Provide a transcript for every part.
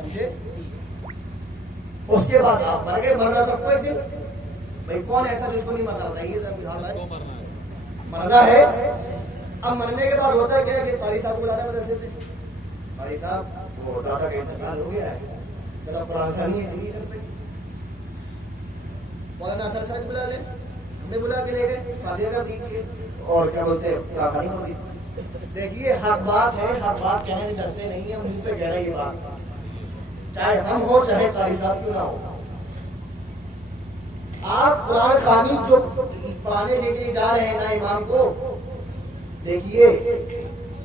سمجھے؟ اس کے بعد آپ مر گئے، مرنا سب کو ایک دن. بھائی کون ایسا جس کو نہیں مرنا ہوتا؟ یہ مرنا ہے. اب مرنے کے بعد ہوتا ہے کیا کہ قاری صاحب کو بلانا مدرسے سے، قاری صاحب وہ دادا کا انتقال ہو گیا ہے، ذرا قرآن خوانی ہے، چلیے گھر پہ. مولانا اطہر صاحب بلا لیں، ہمیں بلا کے لے گئے، فاتحہ کر دیجیے اور کیا بولتے ہیں قرآن خوانی ہو گئی. دیکھیے حق بات ہے، حق بات کہنے ڈرتے نہیں ہیں، منہ پہ گہرا یہ بات، چاہے ہم ہو چاہے قاری صاحب کیوں نہ ہو. آپ قرآن خوانی جو پڑھانے لے کے جا رہے ہیں نا امام کو، دیکھیے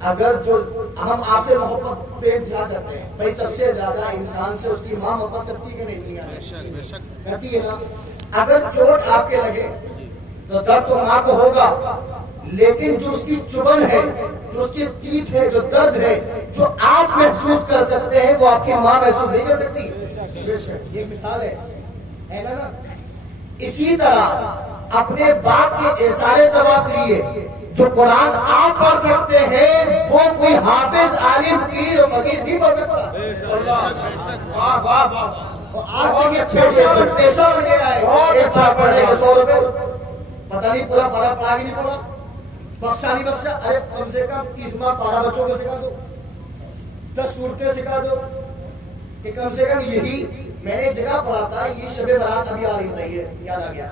اگر جو ہم آپ سے محبت پہ دھیان کرتے ہیں، بھائی سب سے زیادہ انسان سے اس کی ماں محبت کرتی ہے کہ نہیں دنیا میں؟ کرتی ہے نا. اگر چوٹ آپ کے لگے تو درد تو ماں کو ہوگا، لیکن جو اس کی چبھن ہے، جو اس کی تیت ہے، جو درد ہے، جو آپ محسوس کر سکتے ہیں وہ آپ کی ماں محسوس نہیں کر سکتی. یہ مثال ہے نا. اسی طرح اپنے باپ کے ایسارے ثواب کے لیے جو قرآن آپ پڑھ سکتے ہیں وہ کوئی حافظ عالم پیر فقیر نہیں پڑھ سکتا. پیسہ بنے گا پڑھنے کا 100 روپے، پتہ نہیں پورا پڑھا پڑھا بھی نہیں پڑھا، بخشا نہیں بخشا. ارے کم سے کم 30 ماہ پڑھا بچوں کو سکھا دو، 10 صورتیں سکھا دو کہ کم سے کم یہی. میں نے جگہ پڑھا تھا، یہ شب برات ابھی آ رہی ہے، یاد آ گیا،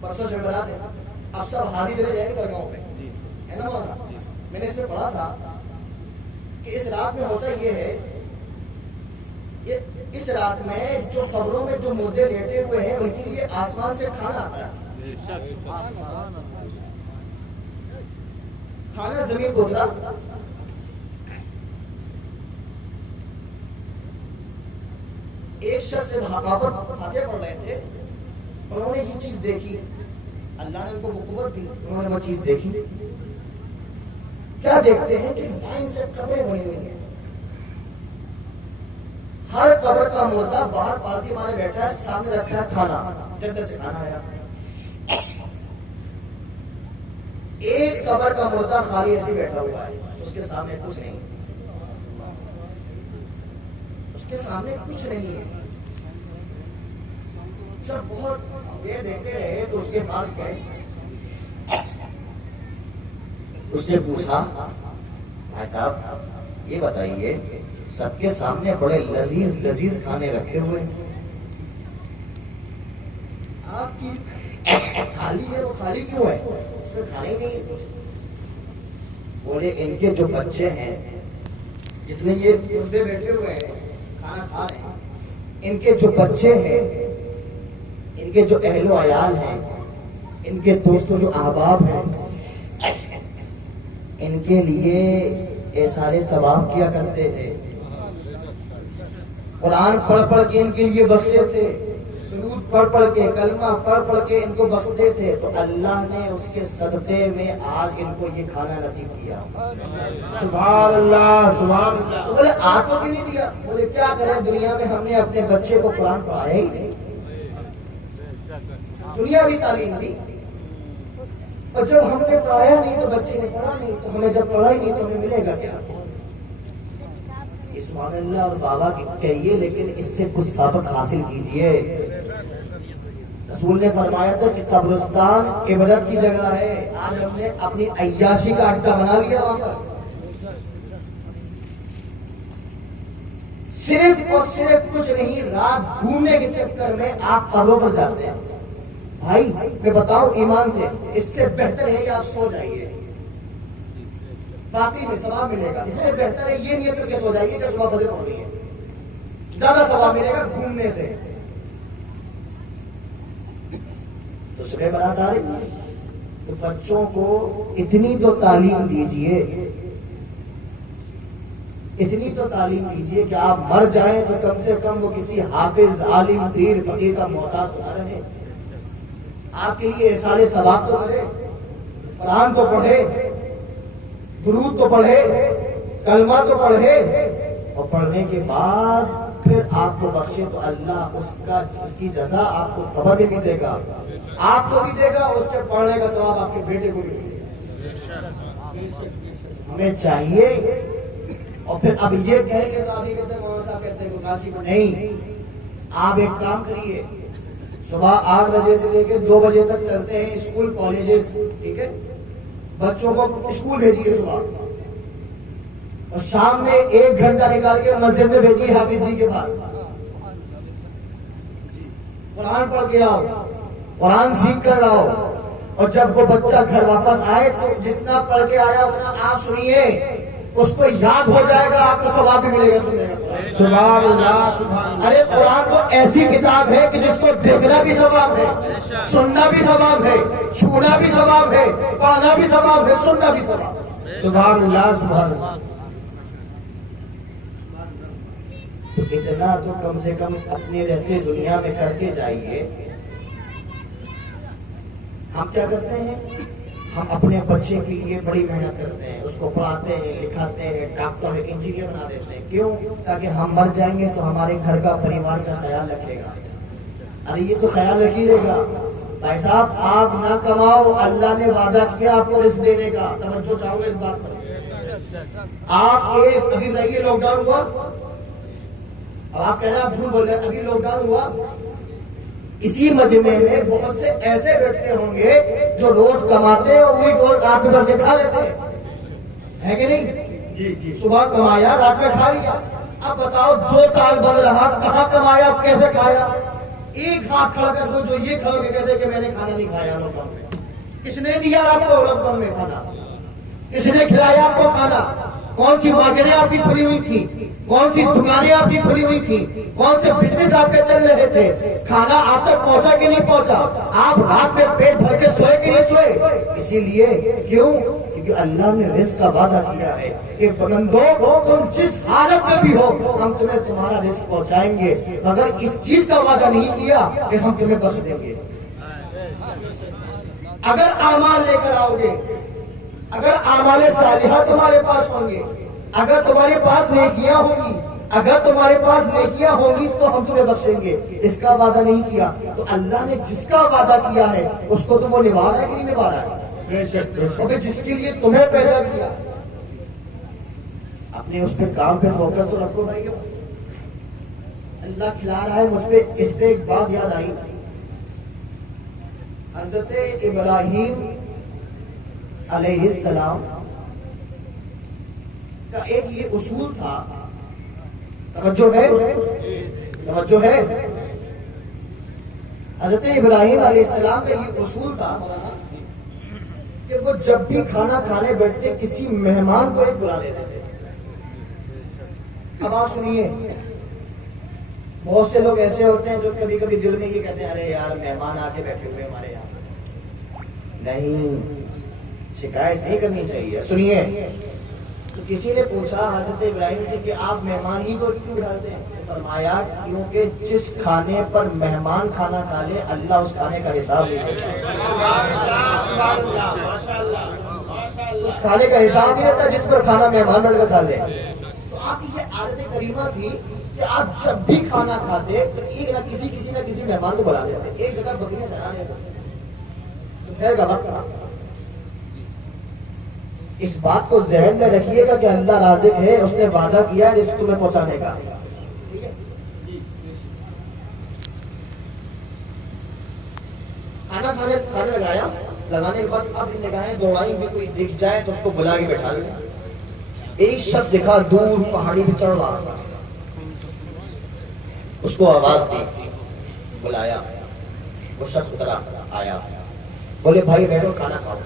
پرسوں شب برات ہے. اب سب حاضری دینے جائیں گے درگاہوں پہ، ہے نا مولانا؟ میں نے اس میں پڑھا تھا کہ اس رات میں ہوتا یہ ہے کہ اس رات میں جو قبروں میں جو مردے لیٹے ہوئے ہیں ان کے لیے آسمان سے کھانا آتا ہے. کھانا زمین کو اترا. ایک شخص سے وہاں پر فاتحہ پڑھ رہے تھے، انہوں نے یہ چیز دیکھی، اللہ نے ان کو قوت دی، انہوں نے وہ چیز دیکھی. کیا دیکھتے ہیں کہ لائن سے قبریں بنی ہوئی ہیں، ہر قبر کا مردہ باہر پالتی مارے بیٹھا ہے، سامنے رکھا ہے کھانا، جنت سے کھانا آیا. ایک قبر کا مردہ خالی ایسے بیٹھا ہوا ہے، اس کے سامنے کچھ نہیں، اس کے سامنے کچھ نہیں ہے. جب بہت دیر دیکھتے رہے تو اس کے پاس گئے، اس سے پوچھا بھائی صاحب یہ بتائیے سب کے سامنے بڑے لذیذ لذیذ کھانے رکھے ہوئے، آپ کی خالی ہے، وہ خالی کیوں ہے؟ اس میں کھانا ہی نہیں. بولے ان کے جو بچے ہیں، جتنے یہ مردے بیٹھے ہوئے ہیں کھانا کھا رہے ہیں، ان کے جو بچے ہیں، ان کے جو اہل و عیال ہیں، ان کے دوست و جو احباب ہیں، ان کے لیے یہ سارے ثواب کیا کرتے تھے، قرآن پڑھ پڑھ کے ان کے لیے بخشتے تھے، درود پڑھ پڑھ کے، کلمہ پڑھ پڑھ کے ان کو بخشتے تھے. تو اللہ نے اس کے صدقے میں آج ان کو یہ کھانا نصیب کیا. سبحان اللہ سبحان اللہ. بولے آپ کو کیوں نہیں دیا؟ بولے کیا کریں، دنیا میں ہم نے اپنے بچے کو قرآن پڑھایا ہی نہیں، دنیا بھی تعلیم دی، اور جب ہم نے پڑھایا نہیں تو بچے نے پڑھا نہیں، تو ہمیں جب پڑھا ہی نہیں تو ہمیں ملے گا کیا؟ سبحان اللہ. اور بابا کہیے لیکن اس سے کچھ سبق حاصل کیجئے. رسول نے فرمایا تھا کہ قبرستان عبرت کی جگہ ہے. آج ہم نے اپنی عیاشی کا اڈا بنا لیا وہاں پر. صرف اور صرف کچھ نہیں، رات گھومنے کے چکر میں آپ قبروں پر جاتے ہیں. بھائی میں بتاؤں ایمان سے، اس سے بہتر ہے کہ آپ سو جائیے، باقی میں ثواب ملے گا. اس سے بہتر ہے یہ نیت کر کے سو جائیے کہ صبح فجر پڑھ رہی ہے، زیادہ ثواب ملے گا گھومنے سے. تو صبح برات آ رہی تو بچوں کو اتنی تو تعلیم دیجئے، اتنی تو تعلیم دیجئے کہ آپ مر جائیں تو کم سے کم وہ کسی حافظ عالم پیر فقیر کا محتاج نہ رہے. آپ کے لیے سارے ثواب تو کرے، قرآن تو پڑھے، درود تو پڑھے، کلمہ تو پڑھے، اور پڑھنے کے بعد پھر آپ کو بخشے تو اللہ اس کی جزا آپ کو قبر میں بھی دے گا، آپ کو بھی دے گا، اس کے پڑھنے کا ثواب آپ کے بیٹے کو بھی دے گا. ہمیں چاہیے اور پھر اب یہ کہیں کہ تو ابھی کہتے ہیں مولانا صاحب کہتے ہیں کہ کراچی میں نہیں. آپ ایک کام کریے, صبح 8 بجے سے لے کے 2 بجے تک چلتے ہیں اسکول کالجز, ٹھیک ہے, بچوں کو اسکول بھیجیے صبح, اور شام میں 1 گھنٹہ نکال کے مسجد میں بھیجیے حافظ جی کے پاس, قرآن پڑھ کے آؤ, قرآن سیکھ کر آؤ. اور جب وہ بچہ گھر واپس آئے تو جتنا پڑھ کے آیا اتنا آپ سنیے, اس کو یاد ہو جائے گا, آپ کو ثواب بھی ملے گا سننے کا. سبحان اللہ سبحان اللہ. ارے قرآن تو ایسی کتاب ہے کہ جس کو دیکھنا بھی ثواب ہے, سننا بھی ثواب ہے, چھونا بھی ثواب ہے, پڑھنا بھی ثواب ہے, سننا بھی ثواب ہے. سبحان اللہ سبحان اللہ. تو اتنا تو کم سے کم اپنے رہتے دنیا میں کر کے جائیے. ہم کیا کرتے ہیں, ہم اپنے بچے کے لیے بڑی محنت کرتے ہیں, اس کو پڑھاتے ہیں, لکھاتے ہیں, ڈاکٹر انجینئر بنا دیتے ہیں. کیوں؟ تاکہ ہم مر جائیں گے تو ہمارے گھر کا پریوار کا خیال رکھے گا. ارے یہ تو خیال رکھ ہی لے گا. بھائی صاحب آپ نہ کماؤ, اللہ نے وعدہ کیا آپ کو رزق دینے کا. توجہ چاہوں گا اس بات پر. آپ ایک ابھی بتائیے لاک ڈاؤن ہوا, اب آپ کہہ رہے ہیں آپ جھوٹ بول رہے ہیں, ابھی لاک ڈاؤن ہوا, اسی مجمع میں بہت سے ایسے بیٹھتے ہوں گے جو روز کماتے ہیں اور وہی روز رات میں بھر کے کھا لیتے ہیں, ہے کہ نہیں؟ صبح کمایا, رات میں کھا لیا. اب بتاؤ 2 سال بند رہا, کہاں کمایا, کیسے کھایا؟ ایک ہاتھ کھڑا کر دو جو یہ کھڑا کے کہتے کہ میں نے کھانا نہیں کھایا لاک ڈاؤن میں. کس نے دیا آپ کو لاک ڈاؤن میں کھانا؟ کس نے کھلایا آپ کو کھانا؟ کون سی مارکیٹیں آپ کی کھلی ہوئی تھی, کون سی دکانیں آپ کی کھلی ہوئی تھی, کون سے بزنس آپ کے چل رہے تھے؟ کھانا آپ تک پہنچا کہ نہیں پہنچا؟ آپ رات میں پیٹ بھر کے سوئے کہ نہیں سوئے؟ اسی لیے کیوں؟ کیونکہ اللہ نے رزق کا وعدہ کیا ہے کہ بندو تم جس حالت میں بھی ہو ہم تمہیں تمہارا رزق پہنچائیں گے, مگر اس چیز کا وعدہ نہیں کیا کہ ہم تمہیں بخش دیں گے. اگر اعمال لے کر آؤ گے, اگر اعمال صالحہ تمہارے پاس ہوں گے, اگر تمہارے پاس نیکیاں ہوں گی, اگر تمہارے پاس نیکیاں ہوں گی تو ہم تمہیں بخشیں گے. اس کا وعدہ نہیں کیا تو اللہ نے جس کا وعدہ کیا ہے اس کو تو وہ نبھا رہا ہے کہ نہیں نبھا رہا ہے؟ اور جس کے لیے تمہیں پیدا کیا اپنے اس پہ کام پہ فوکس تو رکھو بھائی. اللہ کھلا رہا ہے. مجھ پہ اس پہ ایک بات یاد آئی, حضرت ابراہیم علیہ السلام کا ایک یہ اصول تھا, توجہ ہے, توجہ ہے, حضرت ابراہیم علیہ السلام کا یہ اصول تھا کہ وہ جب بھی کھانا کھانے بیٹھتے کسی مہمان کو ایک بلا لیتے تھے. اب آپ سنیے, بہت سے لوگ ایسے ہوتے ہیں جو کبھی کبھی دل میں یہ کہتے ہیں ارے یار مہمان آ کے بیٹھے ہوئے ہمارے یہاں. نہیں, شکایت نہیں کرنی چاہیے. سنیے, تو کسی نے پوچھا حضرت ابراہیم سے کہ آپ مہمان ہی کو کیوں ڈالتے ہیں؟ فرمایا کیونکہ جس کھانے پر مہمان کھانا کھا لے اللہ اس کھانے کا حساب نہیں دیتا. اس کھانے کا حساب نہیں دیتا جس پر کھانا مہمان بیٹھ کر کھا لے. تو آپ کی یہ عادت کریمہ تھی کہ آپ جب بھی کھانا کھاتے تو ایک نہ کسی مہمان کو بلا لیتے, ایک جگہ بکریاں سڑا لیتے. تو پھر کا وقت اس بات کو ذہن میں رکھیے گا کہ اللہ رازق ہے, اس نے وعدہ کیا ہے رزق تمہیں پہنچانے کا. کھانا کھانے لگانے کے بعد اب نگاہیں دوڑائیں بھی, کوئی دکھ جائے تو اس کو بلا کے بیٹھا لیں. ایک شخص دکھا دور پہاڑی پہ چڑھ رہا, اس کو آواز دی, بلایا, وہ شخص اترا آیا, بولے بھائی بیٹھو کھانا کھاؤ.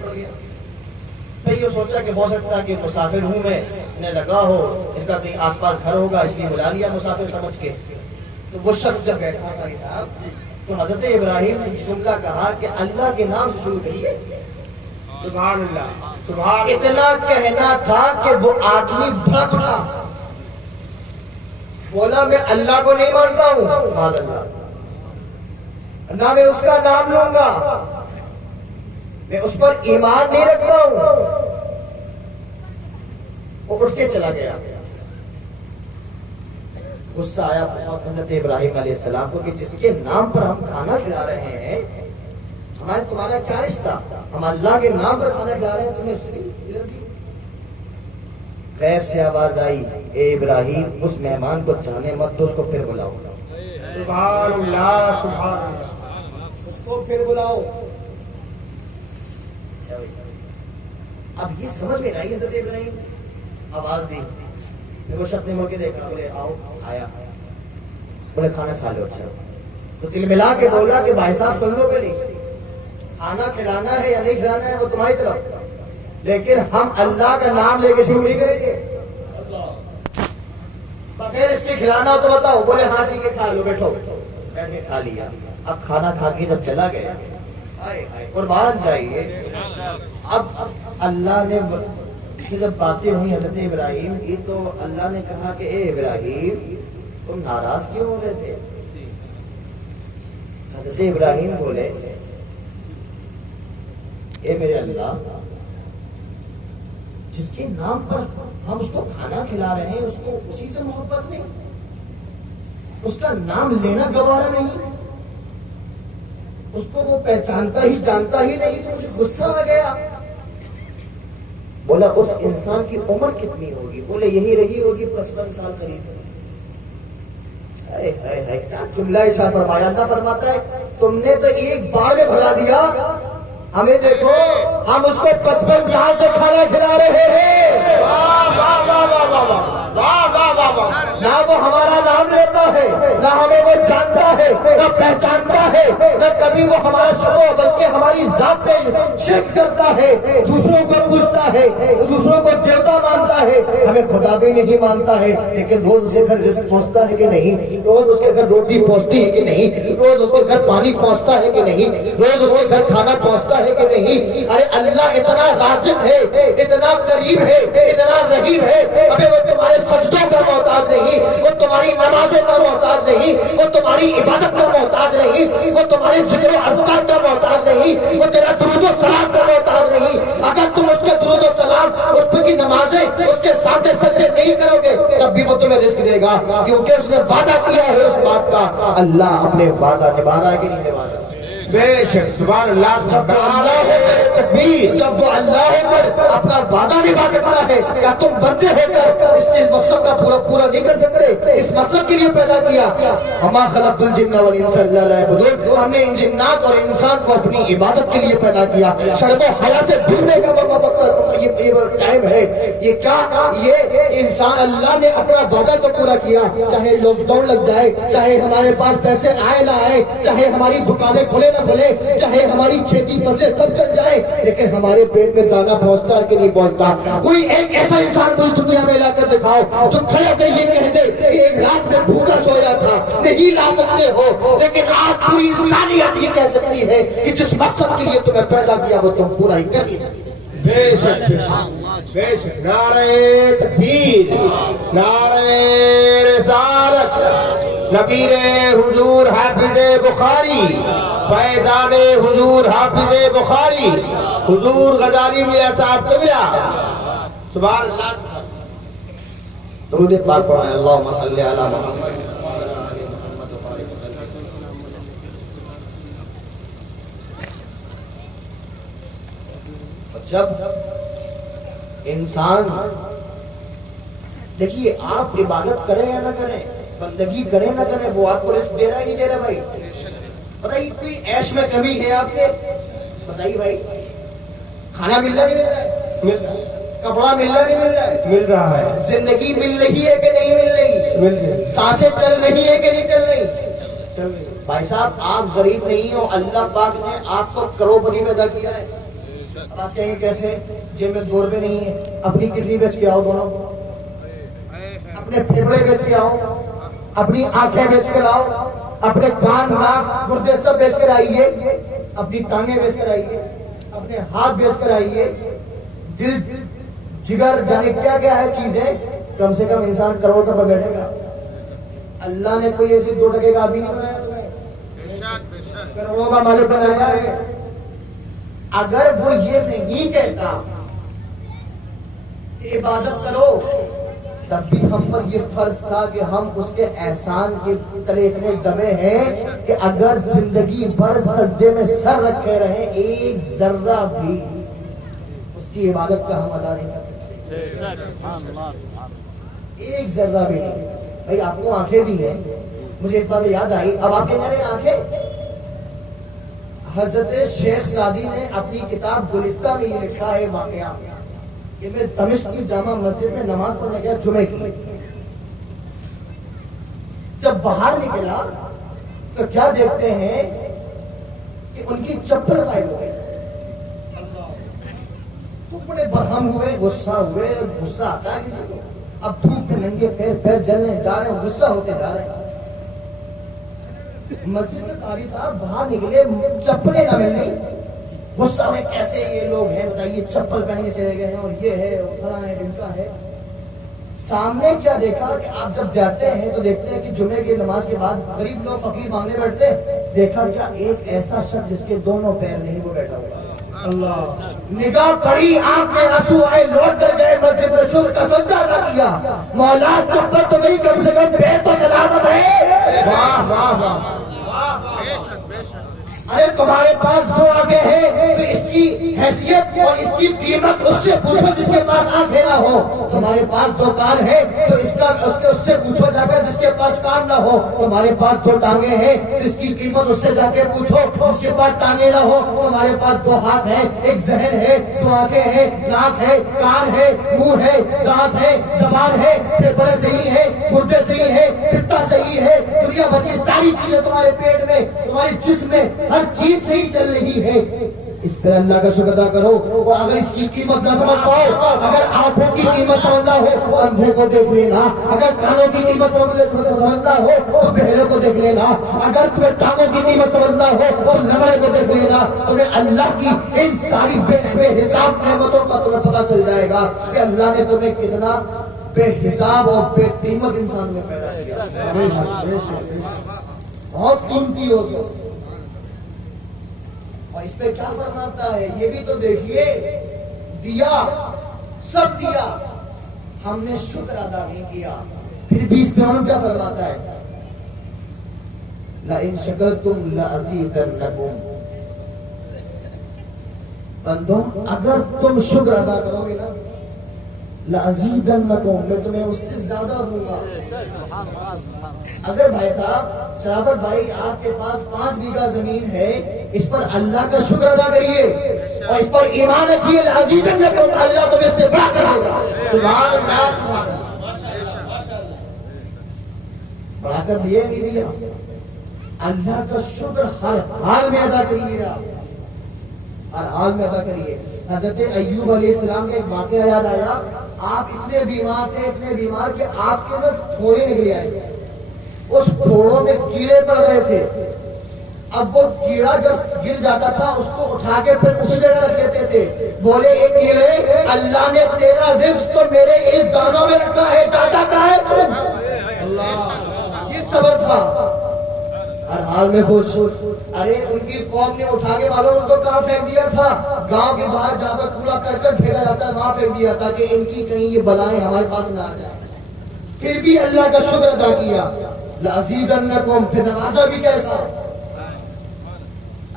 پڑ گیا. پھر یہ سوچا کہ ہو سکتا ہے کہ مسافر ہوں میں, انہیں لگا ہو ان کا کہیں آس پاس گھر ہوگا اس لیے بلا لیا مسافر سمجھ کے. تو وہ شخص جب بیٹھا بھائی صاحب تو حضرت ابراہیم نے جملہ کہا کہ اللہ کے نام سے شروع کریے. سبحان اللہ سبحان. اتنا کہنا تھا کہ وہ آدمی بھڑک اٹھا, بولا میں اللہ کو نہیں مانتا ہوں, معاذ اللہ, نہ میں اس کا نام لوں گا, میں اس پر ایمان نہیں رکھتا ہوں. وہ اٹھ کے چلا گیا. غصہ آیا بہت حضرت ابراہیم علیہ السلام کو کہ جس کے نام پر ہم کھانا کھلا رہے ہیں, ہمارا تمہارا کیا رشتہ؟ ہم اللہ کے نام پر کھانا کھلا رہے ہیں, تمہیں اس کی غیب سے آواز آئی اے ابراہیم اس مہمان کو جانے مت دو، اس کو پھر بلاؤ۔ سبحان اللہ سبحان اللہ اس کو پھر بلاؤ۔ اب یہ سمجھ میں آئی حضرت ابراہیم، آواز دی، پھر وہ شخص نے مڑ کے دیکھا، بولے آؤ، آیا، بولے کھانا کھا لو۔ اچھا تو دل ملا کے بولا کہ بھائی صاحب سن لو پہلے، کھانا کھلانا ہے یا نہیں کھلانا ہے وہ تمہاری طرف، لیکن ہم اللہ کا نام لے کے شروع نہیں کریں گے، بغیر اس کے کھلانا ہو تو بتاؤ۔ بولے ہاں ٹھیک ہے کھا لو، بیٹھو، میں نے کھا لیا۔ اب کھانا کھا کے جب چلا گیا، قربان جائیے، اب اللہ نے جب باتیں ہوئی حضرت ابراہیم کی تو اللہ نے کہا کہ اے ابراہیم تم ناراض کیوں ہو رہے تھے؟ حضرت ابراہیم بولے اے میرے اللہ، جس کے نام پر ہم اس کو کھانا کھلا رہے ہیں اس کو اسی سے محبت نہیں، اس کا نام لینا گوارا نہیں، اس کو وہ پہچانتا ہی جانتا ہی نہیں، تو مجھے غصہ آ گیا۔ بولا اس انسان کی عمر کتنی ہوگی؟ بولے یہی رہی ہوگی 55 سال قریب۔ کیا جملہ ارشاد فرمایا، اللہ فرماتا ہے تم نے تو ایک بار میں بھگا دیا، ہمیں دیکھو ہم اس کو 55 سال سے کھانا کھلا رہے ہیں، نہ وہ ہمارا نام لیتا ہے، نہ ہمیں وہ جانتا ہے، نہ پہچانتا ہے، نہ کبھی وہ ہمارا شکو بلکہ ہماری ذات پہ شرک کرتا ہے، دوسروں کو پوچھتا ہے، دوسروں کو دیوتا مانتا ہے، ہمیں خدا بھی نہیں مانتا ہے، لیکن روز اسے گھر رزق پہنچتا ہے کہ نہیں، روز اس کے گھر روٹی پہنچتی ہے کہ نہیں، روز اس کے گھر پانی پہنچتا ہے کہ نہیں، روز اس کے گھر کھانا پہنچتا ہے کہ نہیں۔ ارے اللہ اتنا رازق ہے، اتنا قریب ہے، اتنا رحیم ہے، ابھی وہ تمہارے سجدوں کا محتاج نہیں، وہ تمہاری نمازوں کا محتاج نہیں، وہ تمہاری عبادت کا محتاج نہیں، وہ تمہارے ذکر و اذکار کا محتاج نہیں، وہ تیرا درود و سلام کا محتاج نہیں۔ اگر تم اس کے درود و سلام، اس کی نمازیں اس کے سامنے سجدے نہیں کرو گے تب بھی وہ تمہیں رزق دے گا، کیونکہ اس نے وعدہ کیا ہے اس بات کا۔ اللہ اپنے وعدہ نبھا رہا ہے کہ نہیں نبھا رہا؟ بے شک سبحان اللہ سبحان تکبیر، جب وہ اللہ ہو کر اپنا وعدہ نبھا سکتا ہے، کیا تم بندے ہو کر اس چیز مقصد کا پورا نہیں کر سکتے؟ اس مقصد کے لیے پیدا کیا، وما خلقت الجن والانس الا ليعبدون، ہم نے ان جنات اور انسان کو اپنی عبادت کے لیے پیدا کیا، شرم و حیا سے ڈھونڈنے کا مقصد یہ ٹائم ہے۔ یہ کیا، یہ انسان اللہ نے اپنا وعدہ تو پورا کیا، چاہے لاک ڈاؤن لگ جائے، چاہے ہمارے پاس پیسے آئے نہ آئے، چاہے ہماری دکانیں کھلے نہ کھلے، چاہے ہماری کھیتی فصلیں سب چل جائے، لیکن ہمارے پیٹ میں دانا پہنچتا ہے کہ نہیں پہنچتا؟ کوئی ایک ایسا انسان پوری دنیا میں لا کر دکھاؤ جو کھڑے ہو کے یہ کہہ دے کہ ایک رات میں بھوکا سویا تھا، نہیں لا سکتے ہو، لیکن آج پوری انسانیت یہ کہہ سکتی ہے کہ جس مقصد کے لیے تمہیں پیدا کیا وہ تم پورا ہی کر نہیں سکتے۔ بے شک بے شک نعرہ تکبیر، نعرہ رسالت، نبیر حضور حافظ بخاری، فیضان حضور حافظ بخاری، حضور غزالی میاں صاحب قبلہ، سبحان اللہ۔ درود پاک پڑھیں، اللہم صلی علی محمد۔ جب انسان، دیکھیے آپ عبادت کریں یا نہ کریں، بندگی کریں نہ کریں، وہ آپ کو رزق دے رہا ہے نہیں دے رہا؟ بھائی بتائیے، کوئی عیش میں کمی ہے آپ کے؟ بتائیے بھائی، کھانا مل رہا ہے نہیں مل رہا ہے؟ کپڑا مل رہا نہیں مل رہا ہے؟ مل رہا ہے۔ زندگی مل رہی ہے کہ نہیں مل رہی؟ مل رہی، سانسیں چل رہی ہے کہ نہیں چل رہی؟ چل رہی۔ بھائی صاحب آپ غریب نہیں ہو، اللہ پاک نے آپ کو کروڑپتی پیدا کیا ہے۔ اب آپ کہیں کیسے؟ جیب میں 2 روپے نہیں ہے، اپنی کڈنی بیچ کے آؤ، دونوں اپنے پھیپڑے بیچ کے آؤ، اپنی آنکھیں بیچ کر آؤ، اپنے کان ناک گردے سب بیچ کر آئیے، اپنی ٹانگیں بیچ کر آئیے، اپنے ہاتھ بیچ کر آئیے، دل جگر جانے کیا کیا ہے چیزیں، کم سے کم انسان کروڑ پر بیٹھے گا۔ اللہ نے کوئی ایسے 2 ٹکے کا آدمی نہیں بنایا تمہیں، کروڑوں کا مالک بنایا ہے۔ اگر وہ یہ نہیں کہتا کہ عبادت کرو، تب بھی ہم پر یہ فرض تھا کہ ہم اس کے احسان کے تلے اتنے دبے ہیں کہ اگر زندگی بھر سجدے میں سر رکھے رہیں، ایک ذرہ بھی اس کی عبادت کا ہم ادا نہیں کر سکتے۔ ایک ذرہ بھی نہیں. بھائی آپ کو آنکھیں دی ہیں, مجھے ایک بات یاد آئی, اب آپ کے کہہ رہے ہیں آنکھیں. حضرت شیخ سعدی نے اپنی کتاب گلستہ میں یہ لکھا ہے واقعہ کہ میں دمشق کی جامع مسجد میں نماز پڑھنے گیا جمعے کی. جب باہر نکلا تو کیا دیکھتے ہیں کہ ان کی چپل غائب ہو گئی. تو بڑے برہم ہوئے, غصہ ہوئے, غصہ آتا ہے کسی کو. اب دھوپ پہ ننگے پیر جلنے جا رہے ہیں, غصہ ہوتے جا رہے ہیں. مسجد سے قاری صاحب باہر نکلے, چپلیں نہ ملنی, غصہ میں کیسے یہ لوگ ہیں بتائیے, چپل پہن کے چلے گئے ہیں اور یہ ہے اور فلاں ہے ڈمکا ہے. سامنے کیا دیکھا کہ آپ جب جاتے ہیں تو دیکھتے ہیں کہ جمعے کی نماز کے بعد غریب لوگ فقیر مانگنے بیٹھتے ہیں. دیکھا کیا ایک ایسا شخص جس کے دونوں پیر نہیں, وہ بیٹھا ہوا. اللہ, نگاہ پڑی, آنکھ میں آنسو آئے, لوٹ کر گئے مسجد میں, شکر کا سجدہ ادا کیا. مولا چپل تو نہیں, کم سے کم پیر تو سلامت ہے. واہ واہ واہ. ارے تمہارے پاس دو آنکھیں ہیں تو اس کی حیثیت اور اس کی قیمت اس سے پوچھو جس کے پاس آنکھیں نہ ہو. تمہارے پاس دو کان ہیں تو اس سے پوچھو جا کر جس کے پاس کان نہ ہو. تمہارے پاس دو ٹانگیں ہیں تو اس کی قیمت اس سے جا کے پوچھو جس کے پاس ٹانگیں نہ ہو. تمہارے پاس دو ہاتھ ہیں, ایک ذہن ہے, دو آنکھیں ہیں, ناک ہے, کان ہے, منہ ہے, دانت ہے, زبان ہے, پھیپھڑے صحیح ہے, گردے صحیح ہے, پتا صحیح ہے, دنیا بھر کی ساری چیزیں تمہارے پیٹ میں, تمہارے جسم میں, ہر چیز صحیح چل رہی ہے. اس پر اللہ کا شکر ادا کرو. اور اگر اس کی قیمت نہ سمجھ پاؤ, اگر آنکھوں کی قیمت سمجھنا ہو تو اندھے کو دیکھ لینا, اگر کانوں کی قیمت سمجھنا ہو تو بہرے کو دیکھ لینا, اگر تمہیں ٹانگوں کی قیمت سمجھنا ہو تو لمڑے کو دیکھ لینا. تمہیں اللہ کی ان ساری بے حساب نعمتوں کا تمہیں پتہ چل جائے گا کہ اللہ نے تمہیں کتنا بے حساب اور بے قیمت انسان میں پیدا کیا. بہت قیمتی ہو گیا. اور اس پہ کیا فرماتا ہے یہ بھی تو دیکھیے, دیا سب دیا, ہم نے شکر ادا نہیں کیا. پھر بھی اس پہ ہم کیا فرماتا ہے, لَإِن شَكَرْتُمْ لَأَزِيدَنَّكُمْ. بندوں اگر تم شکر ادا کرو گے نا, لَأَزِيدَنَّكُمْ, میں تمہیں اس سے زیادہ دوں گا. اگر بھائی صاحب شرافت بھائی آپ کے پاس 5 بیگھہ زمین ہے, اس پر اللہ کا شکر ادا کریے اور اس پر ایمان رکھیے, لَأَزِيدَنَّكُمْ, اللہ تمہیں اس سے بڑا کر دے گا. سبحان اللہ, سبحان اللہ. بڑا کر دیا نہیں دیا, اللہ کا شکر ہر حال میں ادا کریے, ہر حال میں ادا کریے. حضرت ایوب علیہ السلام کا ایک واقعہ یاد آیا. آپ اتنے بیمار تھے, اتنے بیمار کہ آپ کے اندر پھوڑے نکلے آئے, اس پھوڑوں میں کیڑے پڑ رہے تھے. اب وہ کیڑا جب گر جاتا تھا اس کو اٹھا کے پھر اسی جگہ رکھ لیتے تھے. بولے اے کیڑے, اللہ نے تیرا رزق تو میرے اس دانوں میں رکھا ہے, جاتا کہاں ہے تو؟ یہ صبر تھا, ہر حال میں خوش. ارے ان کی قوم نے اٹھا کے معلوم ان کو کہاں پھینک دیا تھا, گاؤں کے باہر جہاں پر کوڑا کرکٹ پھینکا جاتا ہے وہاں پھینک دیا تھا کہ ان کی کہیں یہ بلائیں ہمارے پاس نہ آ جائیں. پھر بھی اللہ کا شکر ادا کیا. لَأَزِيدَنَّكُمْ, پھر نوازا بھی کیسا,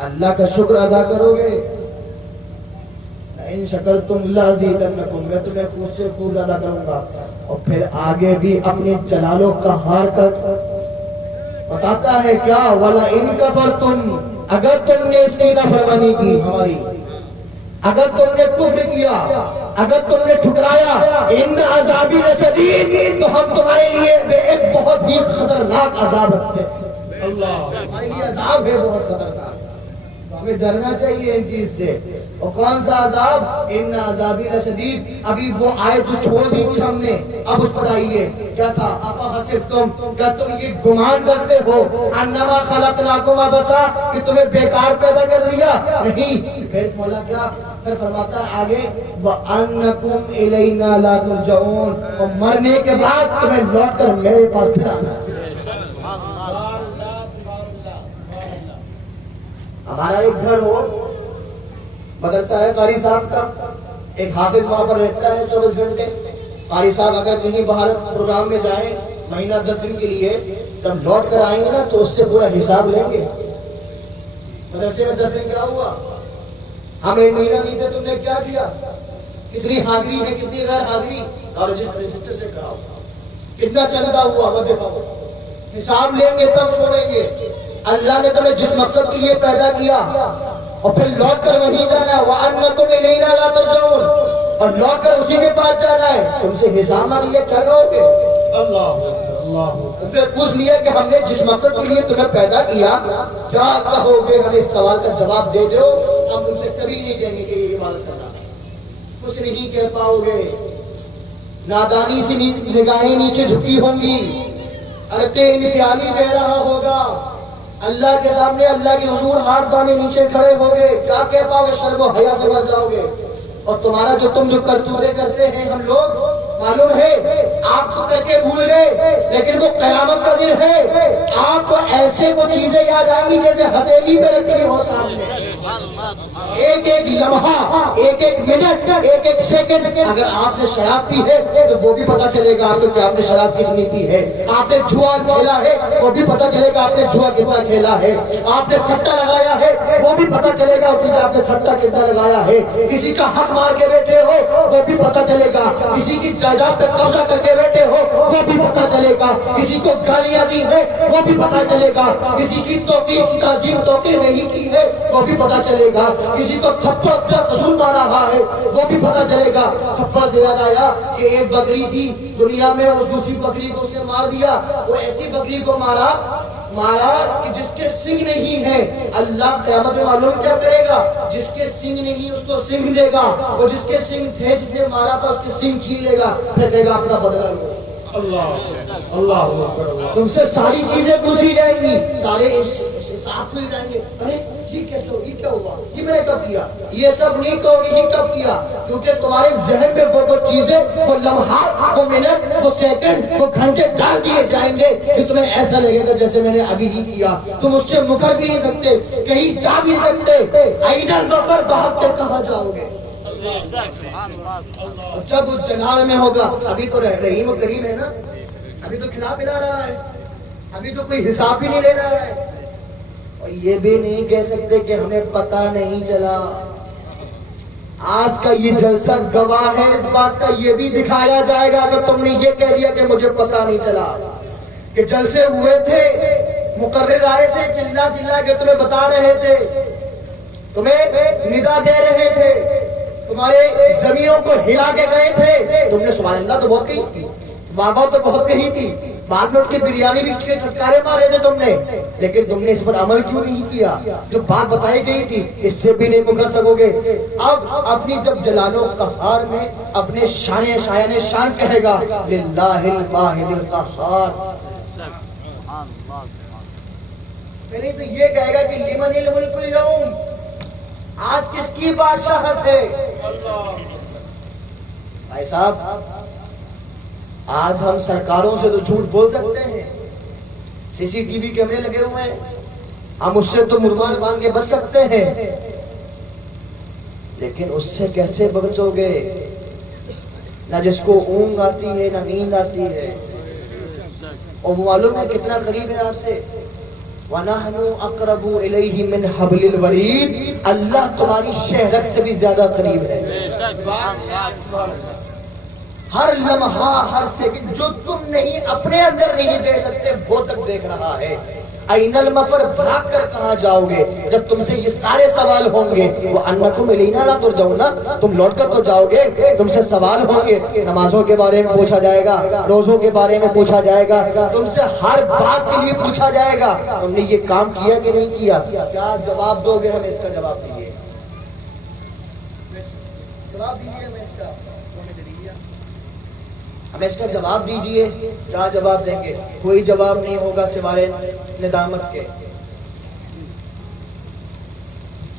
اللہ کا شکر ادا کرو گے. لَإِن شَكَرْتُمْ لَأَزِيدَنَّكُمْ, میں تمہیں خوب سے خوب زیادہ کروں گا. اور پھر آگے بھی اپنے جلال و قہار کا بتاتا ہے کیا, وَلَئِن كَفَرْتُمْ, اگر تم نے اس کی نافرمانی کی ہماری, اگر تم نے کفر کیا, اگر تم نے ٹھکرایا, ان عذابی لشدید, تو ہم تمہارے لیے ایک بہت ہی خطرناک عذاب رکھتے ہیں. اللہ, یہ عذاب ہے بہت خطرناک, ہمیں ڈرنا چاہیے ان چیز سے. اور کون سا عذاب, ان عذابی لشدید. ابھی وہ آیت جو چھوڑ دی تھی ہم نے, اب اس پر آئیے. کیا تھا, افحسبتم, کیا تم یہ گمان کرتے ہو, انما خلقناکم عبثا, کہ تمہیں بیکار پیدا کر دیا, نہیں. پھر مولا کیا پھر فرماتا ہے آگے, وَأَنَّكُمْ إِلَيْنَا لَا تُرْجَعُونَ, اور مرنے کے بعد تمہیں لوٹ کر میرے پاس پھر آنا. ہمارا ایک گھر ہو, مدرسہ ہے قاری صاحب کا, ایک حافظ وہاں پر رہتا ہے 24 گھنٹے. قاری صاحب اگر کہیں باہر پروگرام میں جائیں مہینہ 10 دن کے لیے, جب لوٹ کر آئیں گے نا تو اس سے پورا حساب لیں گے. مدرسے میں 10 دن کیا ہوا, ہم 1 مہینہ نہیں تھے, تم نے کیا کیا, کتنی حاضری ہے کتنی غیر حاضری، رجسٹر سے کراؤ، کتنا چندہ ہوا وہ دکھاؤ، حساب لیں گے تب چھوڑیں گے۔ اللہ نے تمہیں جس مقصد کے لیے پیدا کیا اور پھر لوٹ کر وہیں جانا ہے، وَأَنَّكُمْ إِلَيْنَا لَا تُرْجَعُونَ، اور لوٹ کر اسی کے پاس جانا ہے، تم سے حساب نہ لیا کیا کہو گے؟ پھر پوچھ لیا کہ ہم نے جس مقصد کے لیے تمہیں پیدا کیا کیا کہو گے؟ ہمیں اس سوال کا جواب دے دو، ہم تم سے کبھی نہیں کہیں گے کہ یہ عبادت کرنا، کچھ نہیں کہہ پاؤ گے، نادانی سے نگاہیں نیچے جھکی ہوں گی، ارتے انفعالی بہ رہا ہوگا، اللہ کے سامنے اللہ کے حضور ہاتھ باندھے نیچے کھڑے ہوگے، کیا کہہ پاؤ گے؟ شرم و حیا سے مر جاؤ گے۔ اور تمہارا تم جو کرتوتے کرتے ہیں ہم لوگ، معلوم ہے آپ تو کر کے بھول گئے، لیکن وہ قیامت کا دن ہے، آپ کو ایسے وہ چیزیں یاد آئیں گی جیسے ہتھیلی پہ رکھی ہو سامنے، ایک ایک لمحہ، ایک ایک منٹ، ایک ایک سیکنڈ۔ اگر آپ نے شراب پی ہے تو وہ بھی پتا چلے گا آپ کو کہ آپ نے شراب کتنی پی ہے، آپ نے جوا کھیلا ہے وہ بھی پتا چلے گا آپ نے جوا کتنا کھیلا ہے، آپ نے سٹا لگایا ہے وہ بھی پتا چلے گا کہ آپ نے سٹا کتنا لگایا ہے، کسی کا حق مار کے بیٹھے ہو وہ بھی پتا چلے گا، کسی کی جائیداد پہ قبضہ کر کے بیٹھے ہو وہ بھی پتا چلے گا، کسی کو گالیاں دی ہے وہ بھی پتا چلے گا، کسی کی توقیر کی تعظیم توقیر نہیں کی ہے وہ بھی پتا چلے گا، کسی کو تھپڑ اپنا فضول مارا ہے وہ بھی پتا چلے گا۔ تھپڑ سے یاد آیا کہ ایک بکری تھی دنیا میں، اس دوسری بکری کو اس نے مار دیا، وہ ایسی بکری کو مارا کہ جس کے سنگ نہیں ہے، اللہ قیامت میں معلوم کیا کرے گا؟ جس کے سنگ نہیں اس کو سنگ دے گا، اور جس کے سنگ تھے جس نے مارا تھا اس کے سنگ چھین لے گا، پھر کہے گا اپنا بدلہ لو۔ تم سے ساری چیزیں پوچھی جائیں گی، سارے حساب کھل جائیں گے، ارے یہ کیسے ہو، یہ کیا ہوا، یہ میں نے کب کیا، یہ سب نہیں کہو گے یہ کب کیا، کیونکہ تمہارے ذہن میں وہ چیزیں، وہ لمحات، وہ منٹ، وہ سیکنڈ، وہ گھنٹے ڈال دیے جائیں گے کہ تمہیں ایسا لگے گا جیسے میں نے ابھی ہی کیا، تم اس سے مکر بھی نہیں سکتے، کہیں جا بھی نہیں سکتے، آئیڈل بفر بھاگ کے کہاں جاؤ گے؟ جب وہ جلال میں ہوگا، ابھی تو رحیم و کریم ہے نا، ابھی تو کھلا پلا رہا ہے، ابھی تو کوئی حساب بھی نہیں لے رہا ہے، اور یہ بھی نہیں کہہ سکتے کہ ہمیں پتہ نہیں چلا۔ آج کا یہ جلسہ گواہ ہے اس بات کا، یہ بھی دکھایا جائے گا اگر تم نے یہ کہہ دیا کہ مجھے پتہ نہیں چلا، کہ جلسے ہوئے تھے، مقرر آئے تھے، چلا چلا کے تمہیں بتا رہے تھے، تمہیں ندا دے رہے تھے، تمہارے زمینوں کو ہلا کے گئے تھے، تم نے سبحان اللہ تو بہت کہی تھی، بابا تو بہت کہی تھی، بعد میں اٹھ کے بریانی بھی کے چھٹکارے مارے تھے تم نے، لیکن تم نے اس پر عمل کیوں نہیں کیا؟ جو بات بتائی گئی تھی اس سے بھی نہیں مکر سکو گے۔ اب اپنی جب جلال و قہار میں اپنے شایان شان کہے گا للہ الواحد القہار، پہلے تو یہ کہے گا کہ لمن الملک اليوم، آج کس کی بادشاہت ہے؟ بھائی صاحب آج ہم سرکاروں سے تو جھوٹ بول سکتے ہیں، سی سی ٹی وی کیمرے لگے ہوئے ہیں، ہم اس سے تو مرمان باندھ کے بچ سکتے ہیں، لیکن اس سے کیسے بچو گے؟ نہ جس کو اونگ آتی ہے نہ نیند آتی ہے، اور معلوم ہے کتنا قریب ہے آپ سے، وَنَحْنُ أَقْرَبُ إِلَيْهِ مِنْ حَبْلِ الْوَرِيدِ، اللہ تمہاری شہرت سے بھی زیادہ قریب ہے، ہر لمحہ ہر سیکنڈ جو تم نہیں اپنے اندر نہیں دے سکتے وہ تک دیکھ رہا ہے۔ این المفر، بھاگ کر کہاں جاؤ گے جب تم سے یہ سارے سوال ہوں گے؟ وَأَنَّكُمْ إِلَيْنَا لَا تُرْجَعُونَ، تم لوٹ کر تو جاؤ گے، تم سے سوال ہوں گے، نمازوں کے بارے میں پوچھا جائے گا، روزوں کے بارے میں پوچھا جائے گا، تم سے ہر بات کے لیے پوچھا جائے گا، تم نے یہ کام کیا کہ نہیں کیا، کیا جواب دو گے؟ ہمیں اس کا جواب دیجیے، جواب دیجیے، ہمیں اس کا ہمیں اس کا جواب دیجئے، کیا جواب دیں گے؟ کوئی جواب نہیں ہوگا سوائے ندامت کے۔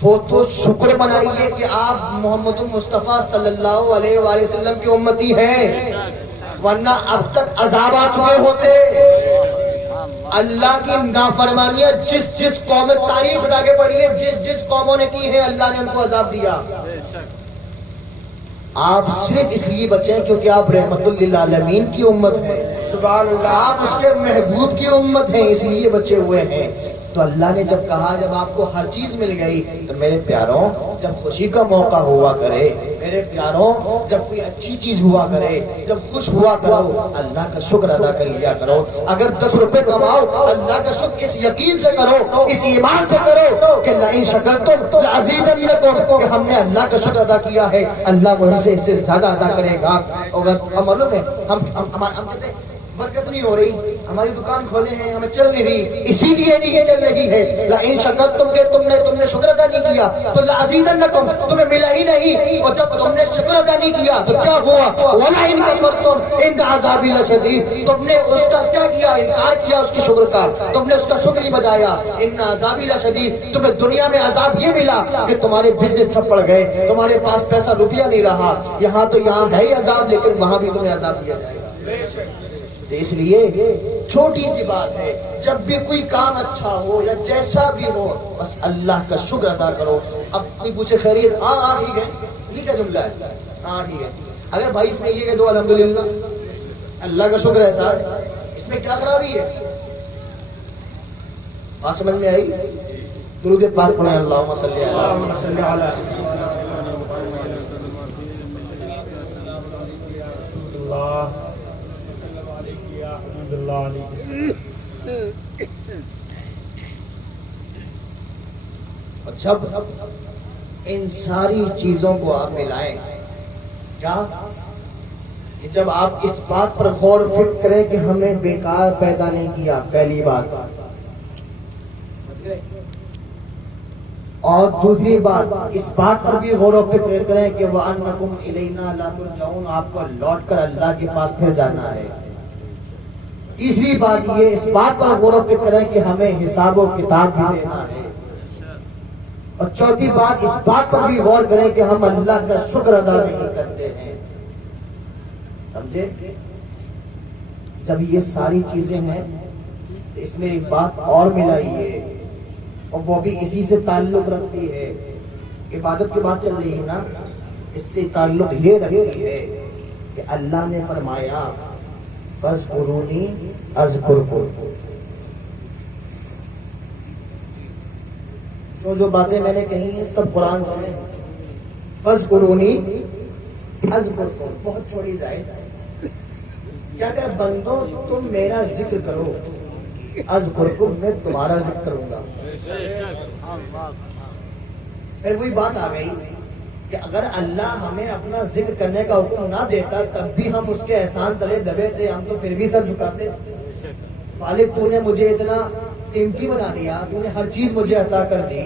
وہ تو شکر منائیے کہ آپ محمد مصطفیٰ صلی اللہ علیہ وآلہ وسلم کی امتی ہیں، ورنہ اب تک عذاب آ چکے ہوتے۔ اللہ کی نافرمانیاں جس قوم میں تاریخ اٹھا کے پڑھی ہے، جس قوموں نے کی ہے، اللہ نے ان کو عذاب دیا۔ آپ صرف اس لیے بچیں کیونکہ آپ رحمت للعالمین کی امت ہیں، سبحان اللہ، آپ اس کے محبوب کی امت ہیں، اس لیے بچے ہوئے ہیں۔ تو اللہ نے جب کہا جب آپ کو ہر چیز مل گئی تو میرے پیاروں جب خوشی کا موقع ہوا کرے، میرے پیاروں جب کوئی اچھی چیز ہوا کرے، جب خوش ہوا کرو، اللہ کا شکر ادا کر لیا کرو۔ اگر 10 روپے کماؤ اللہ کا شکر اس یقین سے کرو، اس ایمان سے کرو کہ لئن شکرتم لأزیدنکم، کہ ہم نے اللہ کا شکر ادا کیا ہے، اللہ مجھ سے اس سے زیادہ ادا کرے گا۔ اور ہم معلوم ہے ہم کہتے ہیں برکت نہیں ہو رہی، ہماری دکان کھولے ہیں ہمیں چل نہیں رہی، اسی لیے نہیں چل رہی ہے۔ لئن شکرتم کہ تم نے شکر ادا نہیں کیا تو لأزیدنکم، تمہیں ملا ہی نہیں، اور جب تم نے شکر ادا نہیں کیا تو کیا ہوا؟ ولئن کفرتم ان عذابی لشدید، تم نے اس کا کیا کیا؟ انکار کیا اس کی شکر کا، تم نے اس کا شکر نہیں بجایا۔ ان عذابی لشدید، تمہیں دنیا میں عذاب یہ ملا کہ تمہارے بزنس ٹھپ پڑ گئے، تمہارے پاس پیسہ روپیہ نہیں رہا، یہاں تو یہاں ہے ہی عذاب لیکن وہاں بھی تمہیں عذاب دیا جائے گا۔ تو اس لیے چھوٹی سی بات ہے، جب بھی کوئی کام اچھا ہو یا جیسا بھی ہو بس اللہ کا شکر ادا کرو۔ اب کوئی پوچھے خیریت، ہاں ٹھیک ہے، یہ کیا جملہ ہے؟ ہاں ٹھیک ہے۔ اگر بھائی اس میں یہ کہہ دو الحمدللہ اللہ کا شکر ہے صاحب، اس میں کیا خرابی ہے؟ بات سمجھ میں آئی؟ درود پاک پڑھیں، اللہم صلی علی اور جب ان ساری چیزوں کو آپ ملائیں، کیا کہ جب آپ اس بات پر غور و فکر کریں کہ ہمیں بیکار پیدا نہیں کیا، پہلی بات، اور دوسری بات اس بات پر بھی غور و فکر کریں کہ وَأَنَّكُمْ إِلَيْنَا لَا تُرْجَعُونَ، آپ کو لوٹ کر اللہ کے پاس پھر جانا ہے۔ تیسری بات یہ اس بات پر غور و فکر کریں کہ ہمیں حساب و کتاب بھی دینا ہے، اور چوتھی بات اس بات پر بھی غور کریں کہ ہم اللہ کا شکر ادا نہیں کرتے ہیں۔ سمجھے؟ جب یہ ساری چیزیں ہیں تو اس میں ایک بات اور ملائی ہے، اور وہ بھی اسی سے تعلق رکھتی ہے، عبادت کی بات چل رہی ہے نا، اس سے تعلق یہ رکھتی ہے کہ اللہ نے فرمایا فَاذْكُرُونِي أَذْكُرْكُمْ، جو باتیں میں نے کہی ہیں سب قرآن سے۔ فَاذْكُرُونِي أَذْكُرْكُمْ بہت چھوڑی زائد ہے، کیا کہ بندوں تم میرا ذکر کرو، اذکرکم میں تمہارا ذکر کروں گا۔ پھر وہی بات آ گئی کہ اگر اللہ ہمیں اپنا ذکر کرنے کا حکم نہ دیتا تب بھی ہم اس کے احسان تلے دبے تھے، ہم تو پھر بھی سر جھکاتے۔ مالک تو نے مجھے اتنا قیمتی بنا دیا، تو نے ہر چیز مجھے عطا کر دی،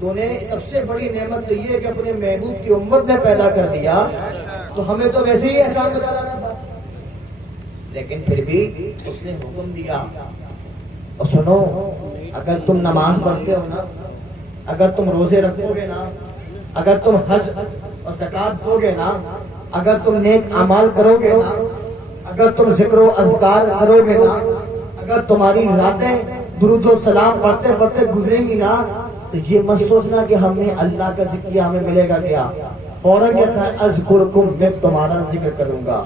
تو نے سب سے بڑی نعمت تو یہ ہے کہ اپنے محبوب کی امت میں پیدا کر دیا، تو ہمیں تو ویسے ہی احسان بتا رہا تھا، لیکن پھر بھی اس نے حکم دیا۔ اور سنو، اگر تم نماز پڑھتے ہو نا، اگر تم روزے رکھو گے نا، اگر تم حج اور زکات دو گے نا، اگر تم نیک اعمال کرو گے نا، اگر تم ذکر و اذکار کرو گے نا، اگر تمہاری راتیں درود و سلام پڑھتے پڑھتے گزریں گی نا، تو یہ مت سوچنا کہ ہم نے اللہ کا ذکر کیا ہمیں ملے گا کیا، فوراً یہ تھا اذکرکم میں تمہارا ذکر کروں گا۔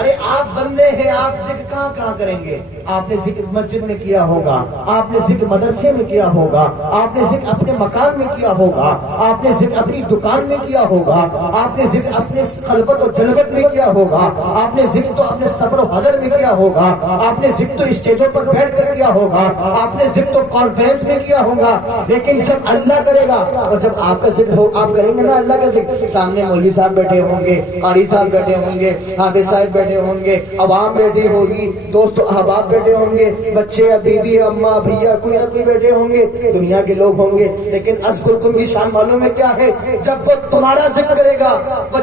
ارے آپ بندے ہیں، آپ ذکر کہاں کریں گے؟ آپ نے ذکر مسجد میں کیا ہوگا، آپ نے ذکر مدرسے میں کیا ہوگا، آپ نے ذکر اپنے مکان میں کیا ہوگا، آپ نے ذکر اپنی دکان میں کیا ہوگا، آپ نے ذکر اپنے خلوت و جلوت میں کیا ہوگا، آپ نے ذکر تو اپنے سفر و حضر میں کیا ہوگا، آپ نے ذکر تو اسٹیجوں پر بیٹھ کر کیا ہوگا، آپ نے ذکر تو کانفرنس میں کیا ہوگا، لیکن جب اللہ کرے گا اور جب آپ کا ذکر ہو، آپ کریں گے نا اللہ کا ذکر، سامنے مولوی صاحب بیٹھے ہوں گے، قاری صاحب بیٹھے ہوں گے، حافظ صاحب بیٹھے ہوں گے، عوام بیٹھی ہوگی، دوست احباب بیٹھے ہوں گے، بچے بیوی اماں بھیا کوئی نہ کوئی بیٹھے ہوں گے، دنیا کے لوگ ہوں گے، لیکن اذکرکم کی شان معلوم ہے کیا ہے؟ جب وہ تمہارا ذکر کرے گا،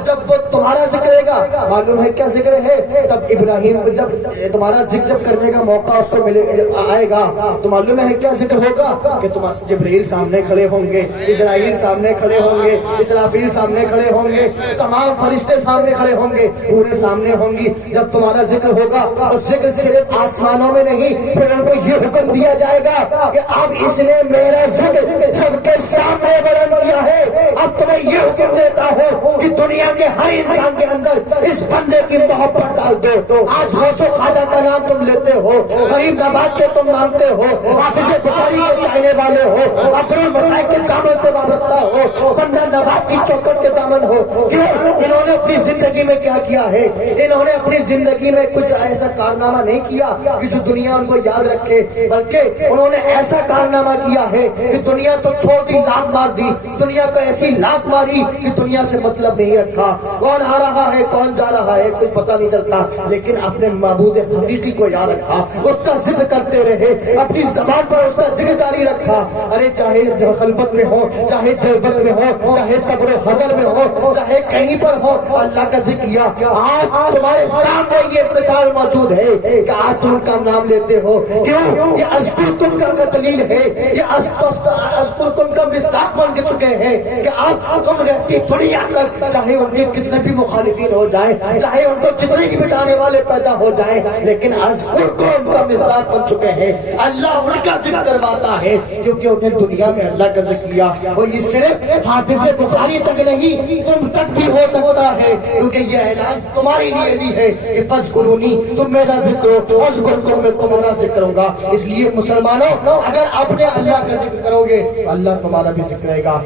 جب وہ تمہارا ذکر کرے گا، معلوم ہے کیا ذکر ہے؟ تب ابراہیم جب تمہارا ذکر جب کرنے کا موقع اس کو ملے آئے گا تو معلوم ہے کیا ذکر ہوگا کہ تم جبرائیل سامنے کھڑے ہوں گے، اسرائیل سامنے کھڑے ہوں گے، اسرافیل سامنے کھڑے کھڑے ہوں گے، تمام فرشتے سامنے کھڑے ہوں گے، پورے سامنے ہوں گی. جب تمہارا ذکر ہوگا اور ذکر صرف آسمانوں میں نہیں، پھر ان کو یہ حکم دیا جائے گا کہ اب اس نے میرا ذکر سب کے سامنے بلند کیا ہے. اب تمہیں یہ حکم دیتا ہوں کہ دنیا کے ہر انسان کے اندر اس بندے کی محبت ڈال دو. آج غوث و خواجہ کا نام تم لیتے ہو، غریب نواز کے تم مانتے ہو، حافظ بخاری کے چاہنے والے ہو، ابر المسائق کے دامن سے وابستہ ہو، بندہ نواز کی چوکٹ کے دامن ہو. کیوں؟ انہوں نے اپنی زندگی میں کیا کیا ہے؟ انہوں نے اپنی زندگی میں کچھ ایسا کارنامہ نہیں کیا کہ جو دنیا ان کو یاد رکھے، بلکہ انہوں نے ایسا کارنامہ کیا ہے کہ دنیا تو چھوڑ دی، لات مار دی، دنیا کو ایسی لات ماری کہ دنیا سے مطلب نہیں رکھا. کون آ رہا ہے کون جا رہا ہے کچھ پتہ نہیں چلتا، لیکن اپنے معبود حقیقی کو یاد رکھا، اس کا ذکر کرتے رہے، اپنی زبان پر اس کا ذکر جاری رکھا. ارے چاہے خلوت میں ہو، چاہے جلوت میں ہو، چاہے صبر و حضر میں ہو، چاہے کہیں پر ہو، اللہ کا ذکر کیا. آج تمہارے سامنے یہ مثال موجود ہے کہ آج تم کا نام لیتے ہو. کیوں؟ یہ اذکرکم کا دلیل ہے، یہ اذکرکم کا مصداق بن کے چکے ہیں کہ اب تم رہتی دنیا تک، چاہے ان کے کتنے بھی مخالفین ہو جائیں، چاہے ان کو کتنے بھی بٹانے والے پیدا ہو جائیں، لیکن اذکرکم کا مصداق بن چکے ہیں. اللہ ان کا ذکر کرواتا ہے کیونکہ انہیں دنیا میں اللہ کا ذکر کیا. اور یہ صرف حافظ بخاری تک نہیں، تم تک بھی ہو سکتا ہے، کیونکہ یہ اعلان تمہارے لیے بھی ہے کہ فاذکرونی، تم میرا ذکر کرو، اذکرکم، میں تمہارا ذکر کروں گا. اس لیے مسلمانوں اگر اپنے اللہ کا ذکر کرو گے اللہ تمہارا بھی ذکر کرے گا.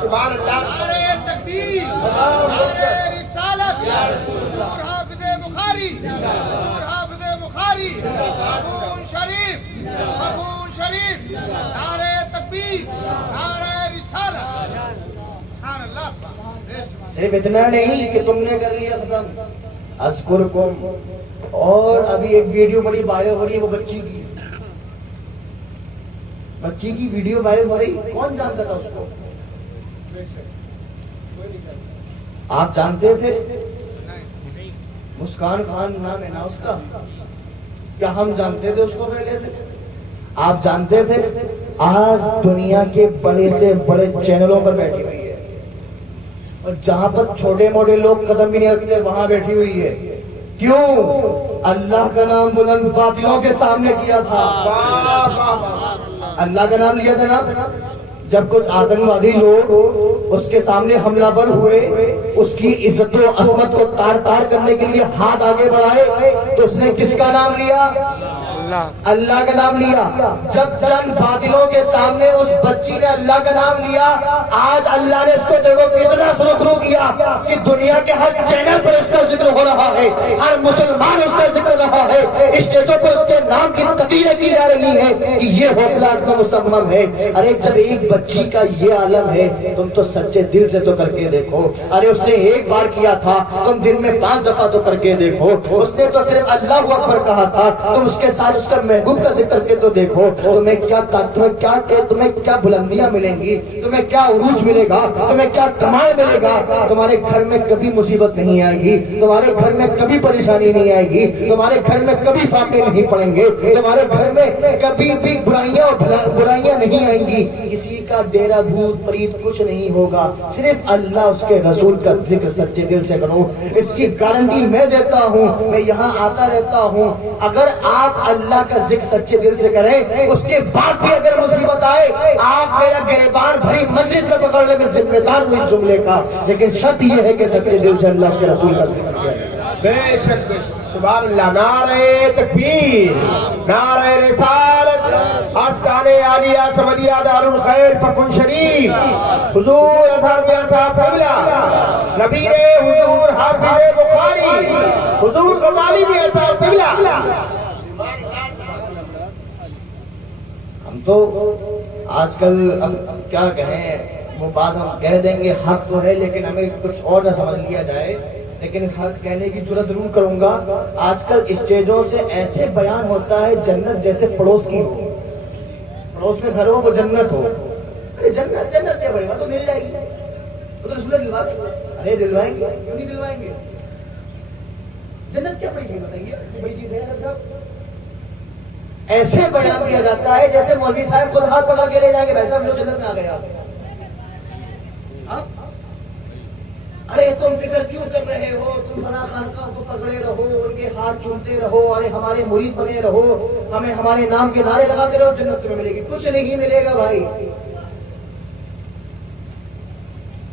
سبحان اللہ. نعرہ تکبیر، نعرہ رسالت، حضور حافظ بخاری، حضور حافظ بخاری، مخون شریف، مخون شریف، نعرہ تکبیر، نعرہ رسالت. سبحان اللہ. صرف اتنا نہیں کہ تم نے کر لیا ختم، اذکرکم. اور ابھی ایک ویڈیو بڑی وائرل ہو رہی ہے، وہ بچی کی ویڈیو وائرل ہو رہی. کون جانتا تھا اس کو؟ آپ جانتے تھے؟ مسکان خان نام ہے نا اس کا. کیا ہم جانتے تھے اس کو پہلے سے؟ آپ جانتے تھے؟ آج دنیا کے بڑے سے بڑے چینلوں پر بیٹھی ہوئی ہے، اور جہاں پر چھوٹے موٹے لوگ قدم بھی نہیں رکھتے وہاں بیٹھی ہوئی ہے. کیوں؟ اللہ کا نام بلند باطلوں کے سامنے کیا تھا. اللہ کا نام لیا تھا نا. جب کچھ آتنکوادی لوگ اس کے سامنے حملہ ور ہوئے، اس کی عزت و عصمت کو تار تار کرنے کے لیے ہاتھ آگے بڑھائے، تو اس نے کس کا نام لیا؟ اللہ کا نام لیا. جب چند باطلوں کے سامنے اس بچی نے اللہ کا نام لیا، آج اللہ نے اس کو دیکھو کتنا سرخرو کیا کہ دنیا کے ہر چینل پر اس کا ذکر ہو رہا ہے، ہر مسلمان اس کا ذکر رہا ہے، اسٹیجوں پر اس کے نام کی تقریریں کی جا رہی ہیں کہ یہ حوصلہ اس میں مصمم ہے. ارے جب ایک بچی کا یہ عالم ہے، تم تو سچے دل سے تو کر کے دیکھو. ارے اس نے ایک بار کیا تھا، تم دن میں 5 دفعہ تو کر کے دیکھو. اس نے تو صرف اللہ اکبر کہا تھا، تم اس کے ساتھ اس کا محبوب کا ذکر کے تو دیکھو. تمہیں کیا بلندیاں ملیں گی، تمہیں کیا عروج ملے گا، تمہیں کیا کمال ملے گا. تمہارے گھر میں کبھی مصیبت نہیں آئے گی، تمہارے گھر میں کبھی پریشانی نہیں آئے گی، تمہارے گھر میں کبھی فاقے نہیں پڑیں گے، تمہارے گھر میں کبھی بھی برائیاں نہیں آئیں گی. کسی کا ڈیرا بھوت پریت کچھ نہیں ہوگا. صرف اللہ اس کے رسول کا ذکر سچے دل سے کرو. اس کی گارنٹی میں دیتا ہوں، میں یہاں آتا رہتا ہوں. اگر آپ اللہ کا ذکر سچے دل سے کریں، اس کے بعد بھی اگر مصیبت آئے، آپ میرا گریبان بھری مجلس میں پکڑنے میں ذمہ دار ہوں اس جملے کا، لیکن شرط یہ ہے کہ سچے دل سے اللہ اس کے رسول کا ذکر کریں. بے شک بے شک. سبحان اللہ. نعرہ تکبیر، نعرہ رسالت، آستان عالیہ سمدیہ دار الخیر فکن شریف، حضور اظہر میاں صاحب قبلہ، نبیر حضور حافظ بخاری، حضور غزالی میاں صاحب قبلہ. ہم تو آج کل اب کیا کہیں، وہ بات ہم کہہ دیں گے، حق تو ہے لیکن ہمیں کچھ اور نہ سمجھ لیا جائے. لیکن حق کہنے کی جرات ضرور کروں گا. آج کل اسٹیجوں سے ایسے بیان ہوتا ہے جنت جیسے پڑوس کی ہو، پڑوس میں گھر ہو وہ جنت ہو. ارے جنت کیا بڑی بات، تو مل جائے گی، وہ تو رسول دلوا دیں گے. ارے دلوائیں گے، کیوں نہیں دلوائیں گے؟ جنت کیا بڑی چیز بتائیے، بڑی چیز ہے. ایسے بیان کیا جاتا ہے جیسے مولوی صاحب خود ہاتھ پکڑ کے لے جائیں گے، ویسا ہم لوگ جنت میں آ گئے. آپ ارے تم فکر کیوں کر رہے ہو، تم فلاں خانقاہ کو پکڑے رہو، ان کے ہاتھ چومتے رہو، ارے ہمارے مرید بنے رہو، ہمیں ہمارے نام کے نعرے لگاتے رہو، جنت تمہیں ملے گی۔ کچھ نہیں ملے گا بھائی،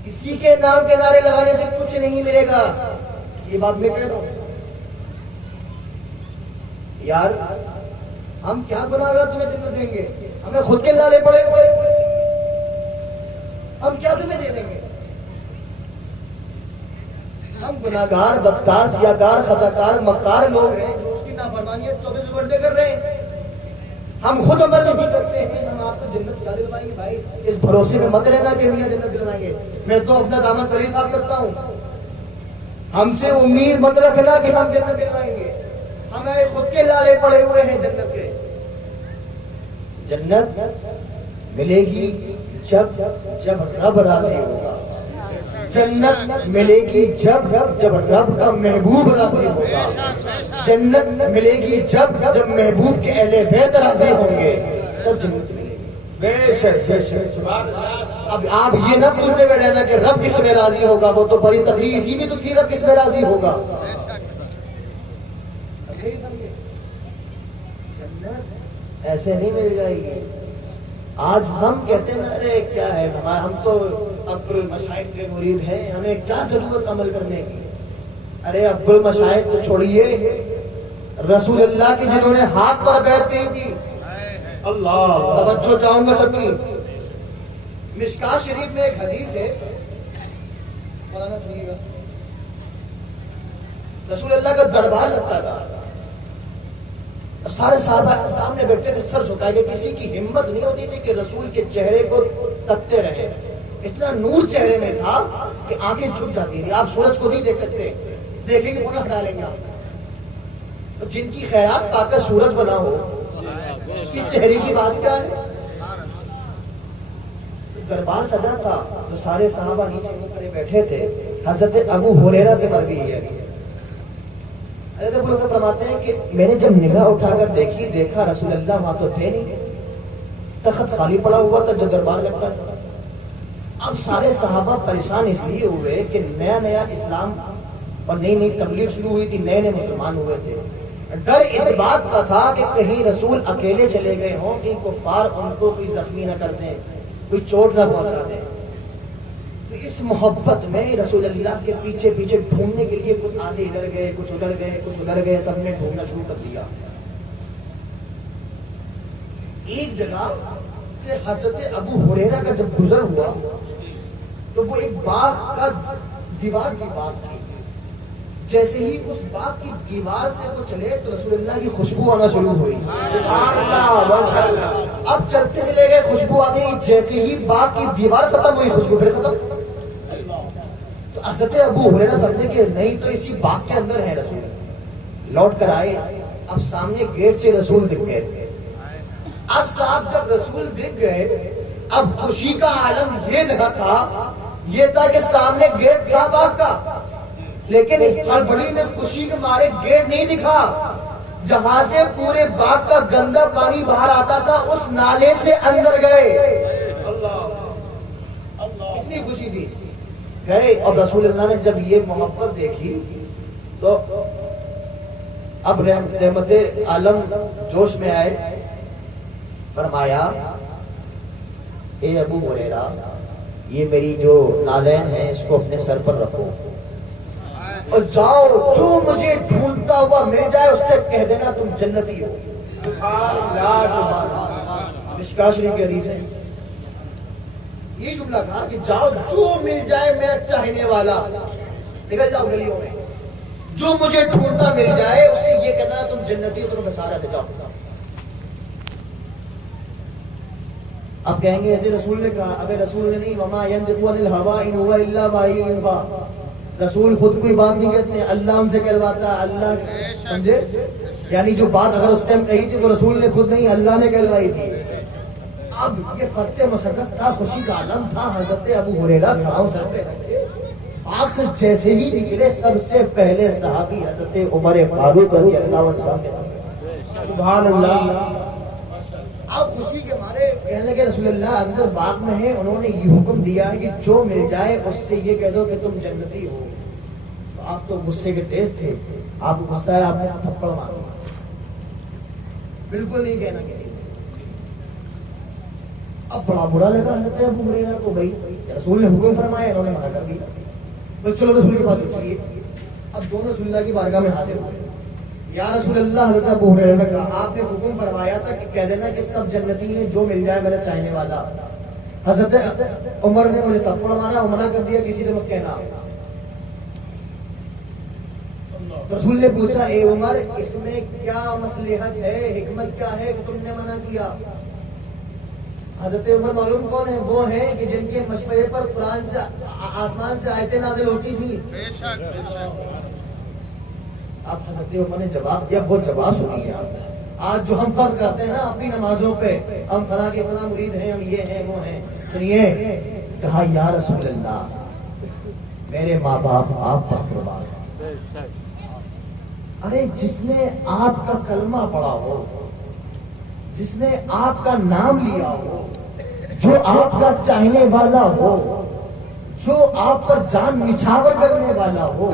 کسی کے نام کے نعرے لگانے سے کچھ نہیں ملے گا، یہ بات میں کہہ رہا ہوں۔ یار ہم کیا گناہگار تمہیں جنت دیں گے؟ ہمیں خود کے لالے پڑے ہوئے، ہم کیا تمہیں دے دیں گے؟ ہم گناہگار، بدکار، سیاہکار، خطاکار، مکار لوگ ہیں جو اس کی نافرمانیت 24 گھنٹے کر رہے ہیں۔ ہم خود عمل نہیں کرتے ہیں، ہم آپ کو جنت کیا دلوائیں گے بھائی؟ اس بھروسے میں مت رہنا کہ میاں جنت دلوائیں گے، میں تو اپنا دامن پلی صاف کرتا ہوں۔ ہم سے امید مت رکھنا کہ ہم جنت دلوائیں گے، ہمیں خود کے لالے پڑے ہوئے ہیں جنت کے۔ جنت ملے گی جب رب راضی ہوگا، جنت ملے گی جب رب کا محبوب راضی ہوگا، جنت ملے گی جب محبوب کے اہل بیت راضی ہوں گے، تب جنت ملے گی۔ بے شک بے شک۔ اب آپ یہ نہ پوچھتے ہوئے رہنا کہ رب کس میں راضی ہوگا، وہ تو بڑی تقریر اسی میں تو تھی، رب کس میں راضی ہوگا۔ جنت ایسے نہیں مل جائے گی۔ آج ہم کہتے ہیں نا ارے کیا ہے، ہم تو عبد المشائخ کے مرید ہیں، ہمیں کیا ضرورت عمل کرنے کی۔ ارے عبد المشائخ تو چھوڑیے، رسول اللہ کی جنہوں نے ہاتھ پر بیعت کی تھی، اللہ توجہ چاہوں گا سب کی۔ مشکاۃ شریف میں ایک حدیث ہے، مولانا سنیے گا۔ رسول اللہ کا دربار لگتا تھا، سارے صحابہ سامنے بیٹھتے تھے، سر جھکائے گئے، کسی کی ہمت نہیں ہوتی تھی کہ رسول کے چہرے کو تکتے رہے، اتنا نور چہرے میں تھا کہ آنکھیں جھک جاتی تھی۔ آپ سورج کو نہیں دیکھ سکتے، دیکھیں گے فوراً ہٹا لیں گے آپ۔ تو جن کی خیرات پا کر سورج بنا ہو، اس کی چہرے کی بات کیا ہے؟ دربار سجا تھا تو سارے صحابہ نیچے منہ کرے بیٹھے تھے۔ حضرت ابو ہریرہ سے مروی ہے، حضرت ابو ہریرہ فرماتے ہیں کہ میں نے جب نگاہ اٹھا کر دیکھا رسول اللہ وہاں تو تھے نہیں، تخت خالی پڑا ہوا تھا جو دربار لگتا تھا۔ اب سارے صحابہ پریشان اس لیے ہوئے کہ نیا اسلام اور نئی تبلیغ شروع ہوئی تھی، نئے مسلمان ہوئے تھے۔ ڈر اس بات کا تھا کہ کہیں رسول اکیلے چلے گئے ہوں کہ کفار ان کو کوئی زخمی نہ کر دیں، کوئی چوٹ نہ پہنچا دیں۔ تو اس محبت میں رسول اللہ کے پیچھے ڈھونڈنے کے لیے کچھ آگے ادھر گئے، کچھ ادھر گئے، سب نے ڈھونڈنا شروع کر دیا۔ ایک جگہ سے حضرت ابو ہریرہ کا جب گزر ہوا تو وہ ایک باغ کا دیوار کی بات تھی، جیسے ہی اس باغ کی دیوار سے وہ چلے تو رسول اللہ کی خوشبو آنا شروع ہوئی۔ اب چلتے چلے گئے، خوشبو آ گئی، جیسے ہی باغ کی دیوار ختم ہوئی خوشبو پھر ختم۔ تو حضرت ابو ہریرہ سمجھے کہ نہیں تو اسی باغ کے اندر ہے رسول، لوٹ کر آئے۔ اب سامنے گیٹ سے رسول دکھ گئے۔ اب صاحب جب رسول دکھ گئے، اب خوشی کا عالم یہ نہ تھا، یہ تھا کہ سامنے گیٹ تھا باغ کا، لیکن ہڑبڑی میں خوشی کے مارے گیٹ نہیں دکھا، جہاں سے پورے باغ کا گندا پانی باہر آتا تھا اس نالے سے اندر گئے۔ اتنی خوشی تھی، گئے۔ اور رسول اللہ نے جب یہ محبت دیکھی تو اب رحمت عالم جوش میں آئے، فرمایا اے ابو ہریرہ یہ میری جو نالین ہے اس کو اپنے سر پر رکھو اور جاؤ، جو مجھے ڈھونڈتا ہوا مل جائے اس سے کہہ دینا تم جنتی ہو۔ مشکاۃ شریف کی حدیث ہے، یہ جملہ تھا کہ جاؤ جو مل جائے میں چاہنے والا، نکل جاؤ گلیوں میں، جو مجھے ڈھونڈتا مل جائے اس سے یہ کہنا تم جنتی ہو، تم بسارا دے جاؤ۔ اب کہیں گے حضرت رسول نے کہا، ابے رسول نے نہیں، وما ينطق عن الهوى ان هو الا وحی یوحی، رسول خود کوئی بات نہیں کہتے، اللہ ان سے کہلواتا ہے، اللہ سمجھے، یعنی جو بات اگر اس ٹائم کہی تھی وہ رسول نے خود نہیں، اللہ نے کہلوائی تھی۔ اب یہ فرق مسرت تھا، خوشی کا عالم تھا، حضرت ابو ہریرہ کھاؤں سر پہ رکھے، آگ سے جیسے ہی نکلے سب سے پہلے صحابی حضرت عمر فاروق رضی اللہ عنہ سامنے۔ سبحان اللہ۔ اب خوشی کے مارے کہنے لگے رسول اللہ اندر باغ میں ہے، انہوں نے یہ حکم دیا ہے کہ جو مل جائے اس سے یہ کہہ دو کہ تم جنتی ہو. تو آپ تو غصے کے تیز تھے، آپ کو غصہ ہے، آپ نے تھپڑ مارا. بالکل نہیں کہنا کسی کو. اب بڑا برا لگا حضرت ابو ہریرہ کو، بھائی رسول نے حکم فرمایا، انہوں نے منع کر دیا. بھائی چلو رسول کے پاس چلیے. اب دونوں رسول اللہ کی بارگاہ میں حاضر ہوئے. یا رسول اللہ، حضرت ابو ہریرہ نے کہا آپ نے حکم فرمایا تھا کہ کہہ دینا کہ سب جنتی ہیں جو مل جائے میرا چاہنے والا. حضرت عمر نے مجھے تھپڑ مارا، منع کر دیا کسی سے مت کہنا. رسول نے پوچھا اے عمر اس میں کیا مصلحت ہے، حکمت کیا ہے کہ تم نے منع کیا؟ حضرت عمر معلوم کون ہے؟ وہ ہیں کہ جن کے مشورے پر قرآن سے آسمان سے آیتیں نازل ہوتی تھی. بے شک بے شک. اب حضرت عمر نے جواب دیا، وہ جواب سنیے. آج جو ہم فرض کرتے ہیں نا اپنی نمازوں پہ، ہم فلاں کے فلاں مرید ہیں، ہم یہ ہیں وہ ہیں. سنیے، کہا یا رسول اللہ میرے ماں باپ آپ پر قربان ہیں. ارے جس نے آپ کا کلمہ پڑھا ہو، جس نے آپ کا نام لیا ہو، جو آپ کا چاہنے والا ہو، جو آپ پر جان نچھاور کرنے والا ہو،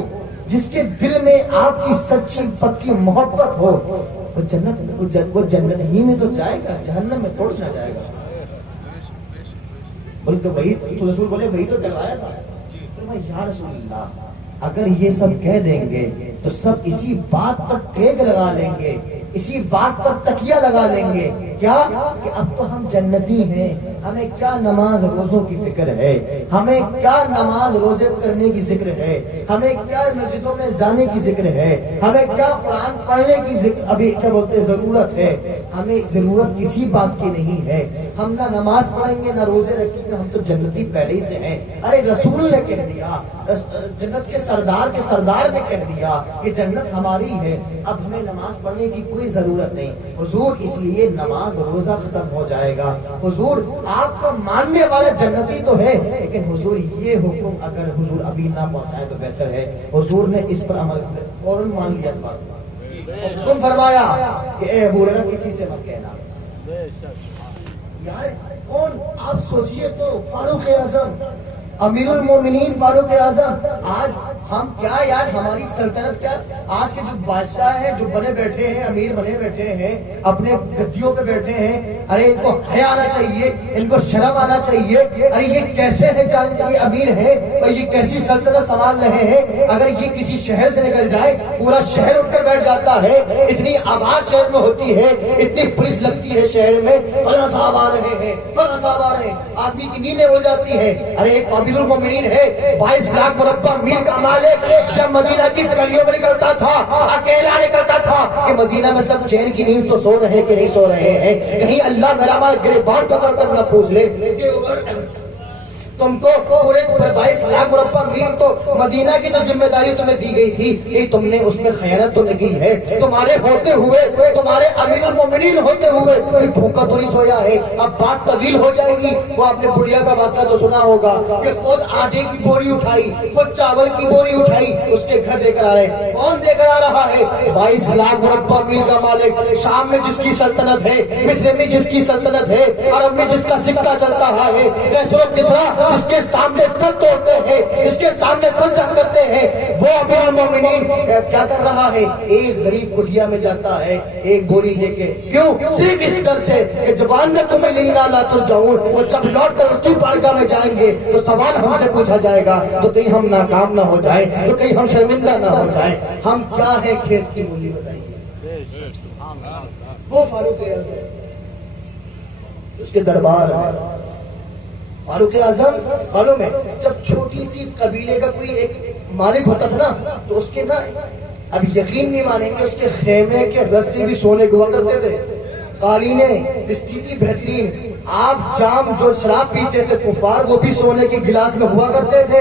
جس کے دل میں آپ کی سچی پکی محبت ہو، وہ جنت ہی میں تو جائے گا، جہنم میں تھوڑ نہ جائے گا. بولے تو وہی تو رسول بولے وہی تو کہلایا تھا. یا رسول اللہ اگر یہ سب کہہ دیں گے تو سب اسی بات پر ٹیک لگا لیں گے، اسی بات پر تکیہ لگا لیں گے کیا کہ اب تو ہم جنتی ہیں، ہمیں کیا نماز روزوں کی فکر ہے، ہمیں کیا نماز روزے کرنے کی ذکر ہے، ہمیں کیا مسجدوں میں جانے کی ذکر ہے، ہمیں کیا قرآن پڑھنے کی ذکر ابھی کیا بولتے ضرورت ہے. ہمیں ضرورت کسی بات کی نہیں ہے. ہم نہ نماز پڑھیں گے نہ روزے رکھیں گے، ہم تو جنتی پہلے ہی سے ہیں. ارے رسول نے کہہ دیا، جنت کے سردار نے کہہ دیا کہ جنت ہماری ہے، اب ہمیں نماز پڑھنے کی کوئی ضرورت نہیں. حضور اس لیے نماز روزہ ختم ہو جائے گا. حضور آپ کو ماننے والا جنتی تو ہے، لیکن حضور یہ حکم اگر حضور ابھی نہ پہنچائے تو بہتر ہے. حضور نے اس پر عمل فوراً مان لیا. اس بات حکم فرمایا کہ اے ابو ہریرہ کسی سے مت کہنا. یار کون آپ سوچئے تو، فاروق اعظم، امیر المومنین فاروق اعظم. آج ہم کیا یار ہماری سلطنت کیا، آج کے جو بادشاہ ہیں جو بنے بیٹھے ہیں، امیر بنے بیٹھے ہیں، اپنے گدیوں پہ بیٹھے ہیں، ارے ان کو حیا آنا چاہیے، ان کو شرم آنا چاہیے. ارے یہ کیسے ہیں، یہ امیر ہیں اور یہ کیسی سلطنت سنبھال رہے ہیں. اگر یہ کسی شہر سے نکل جائے پورا شہر اٹھ کر بیٹھ جاتا ہے. اتنی آواز شہر میں ہوتی ہے، اتنی پولیس لگتی ہے شہر میں، فلاں صاحب آ رہے ہیں، فلاں صاحب آ رہے ہیں، آدمی کی نیندیں اڑ جاتی ہیں. ارے ایک امیر المومنین ہے، 22 لاکھ مربع میل کا مالک، جب مدینہ کی گلیوں میں نکلتا تھا اکیلا نکلتا تھا کہ مدینہ میں سب چین کی نیند تو سو رہے کہ نہیں سو رہے ہیں، کہیں اللہ میرا مال گریبان پکڑ کر نہ پوچھ لے. تم کو پورے 22 لاکھ مربع میل تو مدینہ کی تو ذمہ داری تمہیں دی گئی تھی، کہ تم نے اس میں خیانت تو نہیں کی ہے. تمہارے ہوتے ہوئے، تمہارے امیر المومنین ہوتے ہوئے کوئی بھوکا تو نہیں سویا ہے. اب بات طویل ہو جائے گی. وہ آپ نے بڑھیا کا واقعہ تو سنا ہوگا کہ خود آٹے کی بوری اٹھائی، خود چاول کی بوری اٹھائی، اس کے گھر لے کر آ رہے. کون لے کر آ رہا ہے؟ 22 لاکھ مربع میل کا مالک، شام میں جس کی سلطنت ہے، مصر میں جس کی سلطنت ہے، عرب میں جس کا سکہ چلتا ہے، کسرا جس کے سامنے سر توڑتے ہیں، اس کے سامنے سجدہ کرتے ہیں، وہ امیر المومنین کیا کر رہا ہے؟ ایک غریب کٹیا میں جاتا ہے ایک بوری لے کے. کیوں؟ صرف اس ڈر سے کہ جوان نے تمہیں لینا لا ترجعون، وہ جب لوٹ کر اس کی بارگاہ میں جائیں گے تو سوال ہم سے پوچھا جائے گا، تو کہیں ہم ناکام نہ ہو جائیں، تو کہیں ہم شرمندہ نہ ہو جائیں. ہم کیا ہے کھیت کی مولی بتائیے. وہ فاروق اعظم اس کے دربار ہے. فاروق اعظم معلوم ہے جب چھوٹی سی قبیلے کا کوئی ایک مالک ہوتا تھا نا تو اس کے نا، اب یقین نہیں مانیں گے، اس کے خیمے کے رسی بھی سونے ہوا کرتے تھے، قالینیں استھتی بہترین. آپ جام جو شراب پیتے تھے کفار وہ بھی سونے کے گلاس میں ہوا کرتے تھے.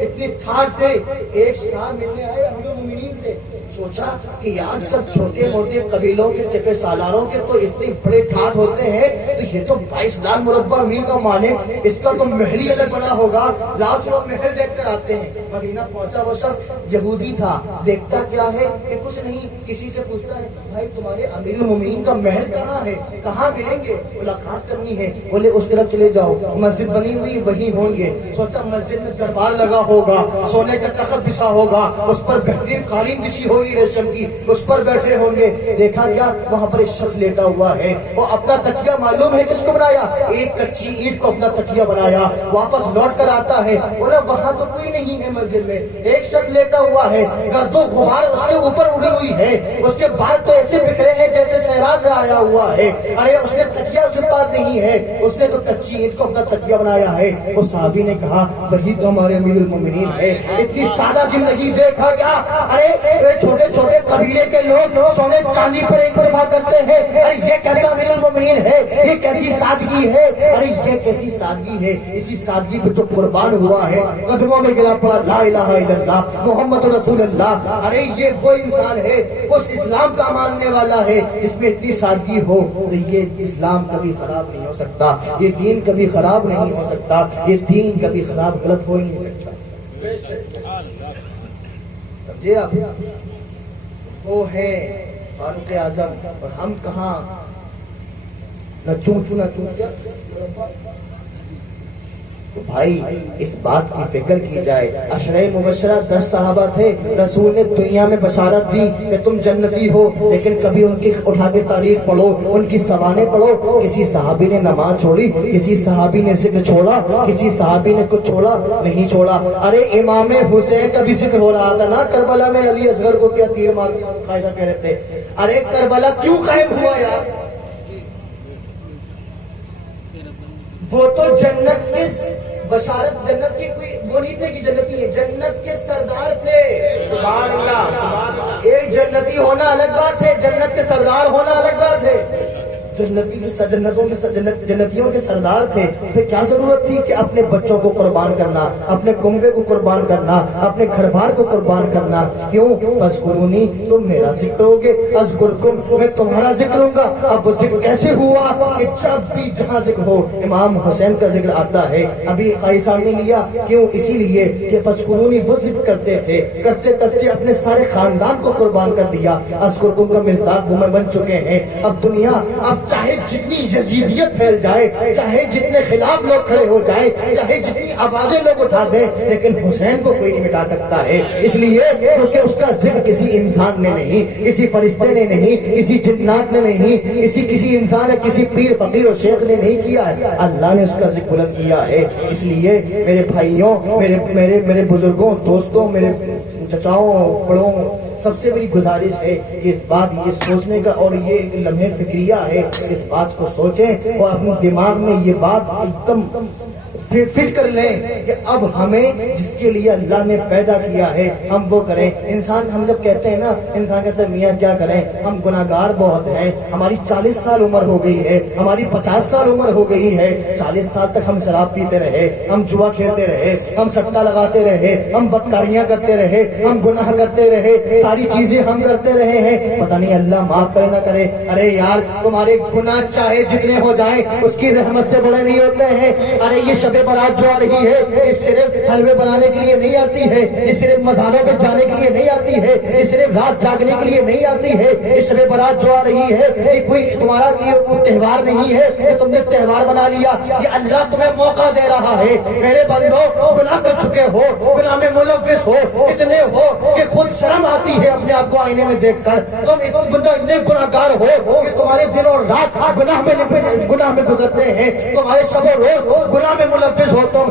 اتنی ٹھاٹ تھے. ایک شام ملنے آئے امیر المومنین سے، سوچا کہ یار جب چھوٹے موٹے قبیلوں کے سپہ سالاروں کے تو اتنے بڑے ٹھاٹ ہوتے ہیں تو یہ تو 22 لاکھ مربع میل کا مالک، اس کا تو محل ہی الگ بنا ہوگا. لاکھ لوگ محل دیکھ کر آتے ہیں. مدینہ پہنچا وہ شخص یہودی تھا، دیکھتا کیا ہے کہ کچھ نہیں، کسی سے پوچھتا ہے بھائی تمہارے امیر المومنین کا محل کہاں ہے، کہاں ملیں گے، ملاقات کرنی ہے. بولے اس طرف چلے جاؤ، مسجد بنی ہوئی وہی ہوں گے. سوچا مسجد میں دربار لگا ہوگا، سونے کا تخت بچھا ہوگا، اس پر بہترین قالین بچھی ہوگی ریشم کی، اس پر بیٹھے ہوں گے. دیکھا کیا وہاں پر ایک شخص لیٹا ہوا ہے، وہ اپنا تکیہ معلوم ہے کس کو بنایا، ایک کچی اینٹ کو اپنا تکیہ بنایا. واپس لوٹ کر آتا ہے، بولا وہاں تو کوئی نہیں ہے مسجد میں، ایک شخص لیٹا ہوا ہے، گرد و غبار اس کے اوپر اڑی ہوئی ہے، اس کے بال تو ایسے بکھرے ہیں جیسے صحرا سے آیا ہوا ہے. ارے اس نے تکیہ اس کے پاس نہیں ہے، اس نے تو کچی اینٹ کو اپنا تکیہ بنایا ہے. اس صحابی نے کہا وہی تو ہمارے امیر المومنین ہے. اتنی سادہ زندگی دیکھا کیا. ارے چھوٹے چھوٹے قبیلے کے لوگ سونے چاندی پر اتفاق کرتے ہیں. ارے یہ کیسا امیر المومنین ہے، یہ کیسی سادگی ہے، ارے یہ کیسی سادگی ہے. اسی سادگی پہ جو قربان ہوا ہے، قدموں میں گرا پڑا لا الہ الا اللہ محمد رسول اللہ. ارے یہ وہ انسان ہے، اس اسلام کا ماننے والا ہے جس میں اتنی سادگی ہو تو یہ اسلام کبھی خراب نہیں ہو سکتا، یہ دین کبھی خراب نہیں ہو سکتا، یہ دین کبھی خراب غلط ہو ہی نہیں سکتا. سمجھے آپ؟ وہ ہے فاروق اعظم اور ہم کہاں نہ چون کیا. تو بھائی اس بات کی فکر کی جائے. عشرہ مبشرہ 10 صحابہ تھے، رسول نے دنیا میں بشارت دی کہ تم جنتی ہو، لیکن کبھی ان کی اٹھا کے تاریخ پڑھو، ان کی سوانح پڑھو. کسی صحابی نے نماز چھوڑی، کسی صحابی نے ذکر چھوڑا، کسی صحابی نے کچھ چھوڑا نہیں چھوڑا. ارے امام حسین کا بھی ذکر ہو رہا تھا نا کربلا میں، علی اصغر کو کیا تیر مار کے خواہشہ کہہ رہے تھے. ارے کربلا کیوں قائم ہوا یار؟ وہ تو جنت کی بشارت، جنت کی کوئی وہ نہیں تھے کہ جنتی ہے، جنت کے سردار تھے. سبحان اللہ. ایک جنتی ہونا الگ بات ہے، جنت کے سردار ہونا الگ بات ہے. جنتیوں کے سردار تھے. پھر کیا ضرورت تھی کہ اپنے بچوں کو قربان کرنا، اپنے کنبے کو قربان کرنا، اپنے گھر بار کو قربان کرنا. کیوں؟ فاذکرونی، تم میرا ذکر ہوگے، اذکرکم، میں تمہارا ذکر ہوں گا. اب وہ ذکر کیسے ہوا کہ جب بھی جہاں ذکر ہو امام حسین کا ذکر آتا ہے. ابھی قاضی صاحب نے لیا، کیوں؟ اسی لیے کہ فاذکرونی وہ ذکر کرتے تھے، کرتے کرتے اپنے سارے خاندان کو قربان کر دیا. اذکرکم کا مصداق وہ بن چکے ہیں. اب دنیا، اب چاہے جتنی یزیدیت پھیل جائے، چاہے جتنے خلاف لوگ کھڑے ہو جائیں، چاہے جتنی آوازیں لوگ اٹھا دیں، لیکن حسین کو کوئی نہیں مٹا سکتا ہے. اس لیے کیونکہ اس کا ذکر کسی انسان نے نہیں، کسی فرشتے نے نہیں، کسی جنات نے نہیں، کسی انسان ہے، کسی پیر فقیر و شیخ نے نہیں کیا ہے، اللہ نے اس کا ذکر بلند کیا ہے. اس لیے میرے بھائیوں، میرے بزرگوں، دوستوں، میرے چچاؤں، بڑوں، سب سے بڑی گزارش ہے کہ اس بات یہ سوچنے کا، اور یہ ایک لمحے فکریہ ہے، اس بات کو سوچیں اور اپنے دماغ میں یہ بات ایک دم فٹ کر لیں کہ اب ہمیں جس کے لیے اللہ نے پیدا کیا ہے ہم وہ کریں. انسان، ہم جب کہتے ہیں نا، انسان کہتا ہے میاں کیا کریں، ہم گناہگار بہت ہیں، ہماری 40 سال عمر ہو گئی ہے، ہماری 50 سال عمر ہو گئی ہے، 40 سال تک ہم شراب پیتے رہے، ہم جوا کھیلتے رہے، ہم سٹا لگاتے رہے، ہم بدکاریاں کرتے رہے، ہم گناہ کرتے رہے، ساری چیزیں ہم کرتے رہے ہیں، پتہ نہیں اللہ معاف کرے نہ کرے. ارے یار تمہارے گناہ چاہے جتنے ہو جائیں اس کی رحمت سے بڑے نہیں ہوتے ہیں. ارے یہ شب برات جو آ رہی ہے، یہ صرف حلوے بنانے کے لیے نہیں آتی ہے، یہ صرف مزاروں پہ جانے کے لیے نہیں آتی ہے، یہ صرف رات جاگنے کے لیے نہیں آتی ہے. یہ شب برات جو آ رہی ہے یہ کوئی تمہارا تہوار نہیں ہے کہ تم نے تہوار بنا لیا. یہ اللہ تمہیں موقع دے رہا ہے. میرے بندو، گناہ کر چکے ہو، گناہ میں ملوث ہو، اتنے ہو کہ خود شرم آتی ہے اپنے آپ کو آئینے میں دیکھ کر. تم اتنے گناہگار ہو کہ تمہارے دن اور رات گناہ میں گزرتے ہیں، تمہارے شب و روز گناہ میں ملوث ہو. تم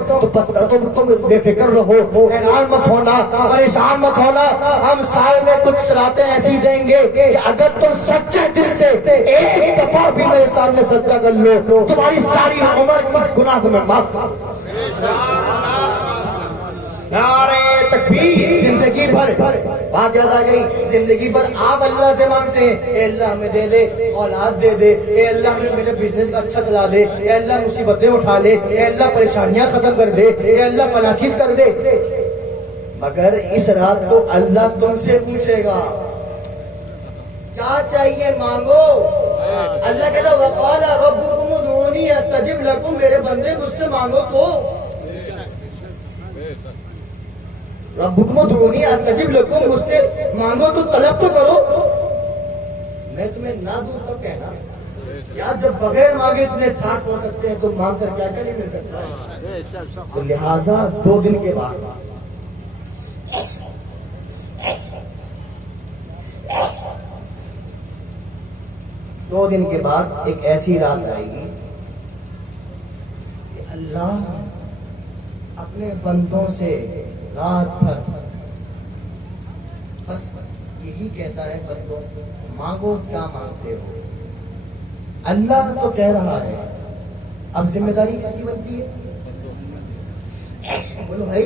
بے فکر رہو، حیران مت ہونا، پریشان مت ہونا. ہم سال میں کچھ چلاتے ایسی دیں گے کہ اگر تم سچے دل سے ایک دفعہ بھی میرے سامنے سجدہ کر لو تو تمہاری ساری عمر کی گناہ کو میں معاف کر دوں. نعرہ تکبیر. زندگی بھر بات یاد آ گئی، زندگی بھر آپ اللہ سے مانگتے ہیں اے اللہ ہمیں دے دے، اولاد دے دے، اے اللہ ہمیں میرے بزنس اچھا چلا دے، اے اللہ مصیبتیں اٹھا لے، اے اللہ پریشانیاں ختم کر دے، اے اللہ فلاں چیز کر دے. مگر اس رات کو اللہ تم سے پوچھے گا کیا چاہیے مانگو. اللہ کہتا وقال ربکم ادعونی استجب لکم، میرے بندے مجھ سے مانگو تو. ربکم ادعونی استجب لکم، مجھ سے مانگو تو طلب تو کرو. میں تمہیں نہ دوں تب کہنا یار، جب بغیر مانگے اتنے ٹھاٹ ہو سکتے ہیں تو مانگ کر کیا کیا نہیں مل سکتا. تو لہٰذا 2 دن کے بعد ایک ایسی رات آئے گی کہ اللہ اپنے بندوں سے رات بھر بس یہی کہتا ہے، بندوں مانگو کیا مانگتے ہو. اللہ تو کہہ رہا ہے، اب ذمہ داری کس کی بنتی ہے؟ بولو بھائی،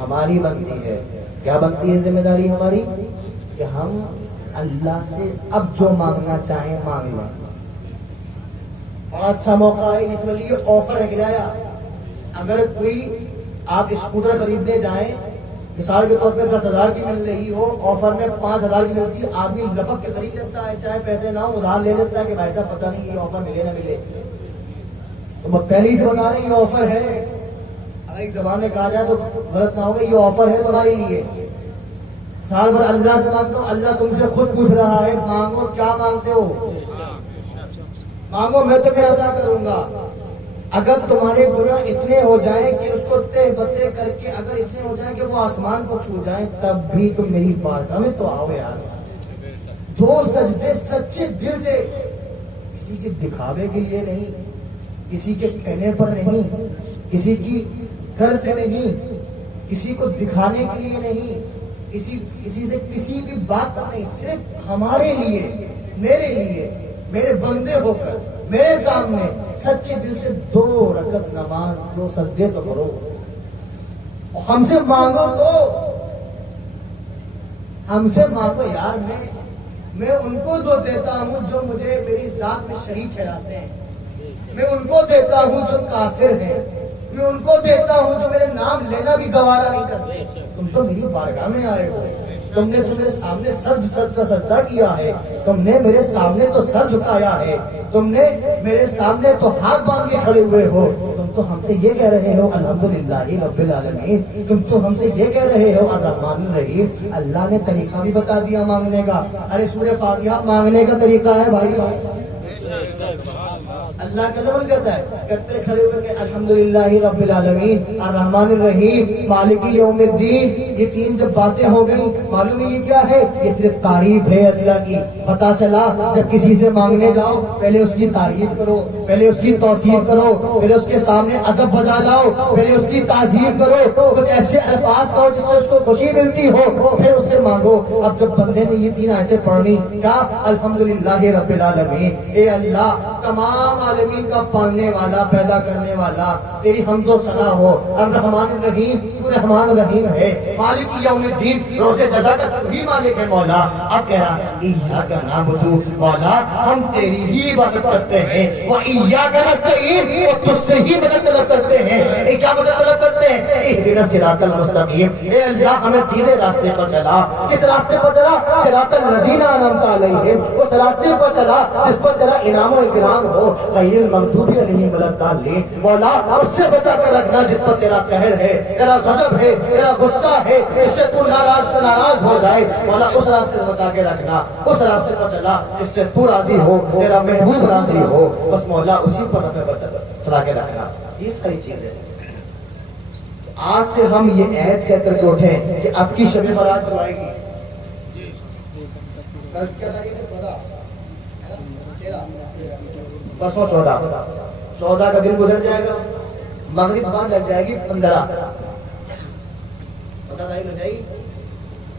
ہماری بنتی ہے. کیا بنتی ہے ذمہ داری ہماری؟ کہ ہم اللہ سے اب جو مانگنا چاہیں مانگ لیں. بڑا اچھا موقع ہے اس وجہ یہ آفر ہے گلایا. اگر کوئی آپ اسکوٹر خریدنے جائیں، مثال کے طور پہ 10,000 کی مل رہی ہو، آفر میں 5,000 کی ملتی ہے، آدمی لپک کے خرید لیتا ہے، چاہے پیسے نہ ہو ادھار لے لیتا ہے کہ بھائی صاحب پتہ نہیں یہ آفر ملے نہ ملے. تو پہلے ہی سے بتا رہے ہیں یہ آفر ہے. اگر ایک زبان میں کہا جائے تو غلط نہ ہوگا، یہ آفر ہے تمہارے لیے. سال بھر اللہ سے مانگتا ہوں، اللہ تم سے خود پوچھ رہا ہے مانگو کیا مانگتے ہو، مانگو میں تمہیں عطا کروں گا. اگر تمہارے گناہ اتنے ہو جائیں کہ اس کو تہ بتے کر کے اگر اتنے ہو جائیں کہ وہ آسمان کو چھو جائیں، تب بھی تم میری بارگاہ میں تو آؤ یار. 2 سجدے سچے دل سے، کسی کے دکھاوے کے لیے نہیں، کسی کے کہنے پر نہیں، کسی کی گھر سے نہیں، کسی کو دکھانے کے لیے نہیں، کسی سے کسی بھی بات پر نہیں، صرف ہمارے لیے، میرے لیے، میرے بندے ہو کر میرے سامنے سچے دل سے 2 رکعت نماز، 2 سجدے تو کرو. ہم سے مانگو تو ہم سے مانگو یار. میں ان کو جو دیتا ہوں جو مجھے میری ذات میں شریک ٹھہراتے ہیں، میں ان کو دیتا ہوں جو کافر ہیں، میں ان کو دیتا ہوں جو میرے نام لینا بھی گوارا نہیں کرتے. تم تو میری بارگاہ میں آئے ہو، تم نے تو میرے سامنے سجدہ کیا ہے، تم نے میرے سامنے تو سر جھکایا ہے، تم نے میرے سامنے تو ہاتھ باندھ کے کھڑے ہوئے ہو. تم تو ہم سے یہ کہہ رہے ہو الحمدللہ رب العالمین، تم تو ہم سے یہ کہہ رہے ہو الرحمن الرحیم. اللہ نے طریقہ بھی بتا دیا مانگنے کا. ارے سورہ فاتحہ مانگنے کا طریقہ ہے بھائی. اللہ کا لفظ کہتا ہے کرتے کھڑے ہوئے کہ الحمدللہ رب العالمین الرحمن الرحیم مالک یوم الدین. یہ 3 جب باتیں ہو گئی، معلوم ہے یہ کیا ہے؟ یہ صرف تعریف ہے اللہ کی. پتا چلا جب کسی سے مانگنے جاؤ پہلے اس کی تعریف کرو، پہلے اس کی توصیف کرو، پہلے اس کے سامنے ادب بجا لاؤ، پہلے اس کی تعظیم کرو، کچھ ایسے الفاظ کہو جس سے اس کو خوشی ملتی ہو، پھر اس سے مانگو. اب جب بندے نے یہ 3 آیتیں پڑھنی، کیا الحمدللہ رب العالمین، اے اللہ تمام عالمین کا پالنے والا، پیدا کرنے والا، تیری حمد و ثنا ہو. الرحمن الرحیم، تو رحمان الرحیم ہے. مالک یوم الدین، روز جزا کا تو ہی مالک ہے مولا. اب کہہ رہا ایاک نعبد، مولا ہم تیری ہی عبادت کرتے ہیں، وایاک نستعین، اور تجھ سے ہی مدد طلب کرتے ہیں. اے کیا مدد طلب کرتے ہیں؟ اہدنا الصراط المستقیم، اے اللہ ہمیں سیدھے راستے پر چلا. کس راستے پر چلا؟ صراط الذین انعمت علیہم، اس راستے پر چلا جس پر تیرا انعام و اکرام ہو. غیر المغضوب علیہم ولا الضالین، مولا اس سے بچا کر رکھنا جس پر تیرا قہر ہے، تیرا غضب ہے، تیرا غصہ ہے، اس سے تو ناراض ہو جائے. مولا اس راستے سے بچا کے رکھنا، اس راستے پر چلا جس سے تو راضی ہو، تیرا محبوب راضی ہو. بس مولا اسی پر ہمیں چلا کے رکھنا. یہ ساری چیزیں آج سے ہم یہ عہد کہہ کر کے اٹھیں کہ اب کی شب برات جو آئے گی، پرسوں 14 کا دن گزر جائے گا، مغرب بعد لگ جائے گی 15 تاریخ لگ جائے گی.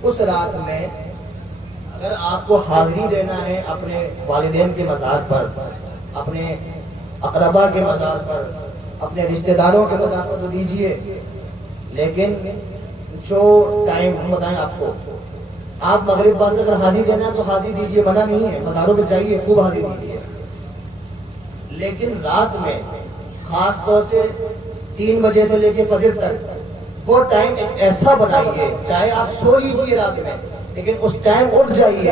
اس رات میں اگر آپ کو حاضری دینا ہے اپنے والدین کے مزار پر، اپنے اقربا کے مزار پر، اپنے رشتہ داروں کے مزار پر تو دیجئے. لیکن جو ٹائم ہم بتائیں آپ کو، آپ مغرب بعد سے اگر حاضری دینا ہے تو حاضری دیجئے، منع نہیں ہے، مزاروں پہ جائیے، خوب حاضری دیجئے. لیکن رات میں خاص طور سے 3 بجے سے لے کے فجر تک وہ ٹائم ایک ایسا بنائیے، چاہے آپ سو لیجیے رات میں، لیکن اس ٹائم اٹھ جائیے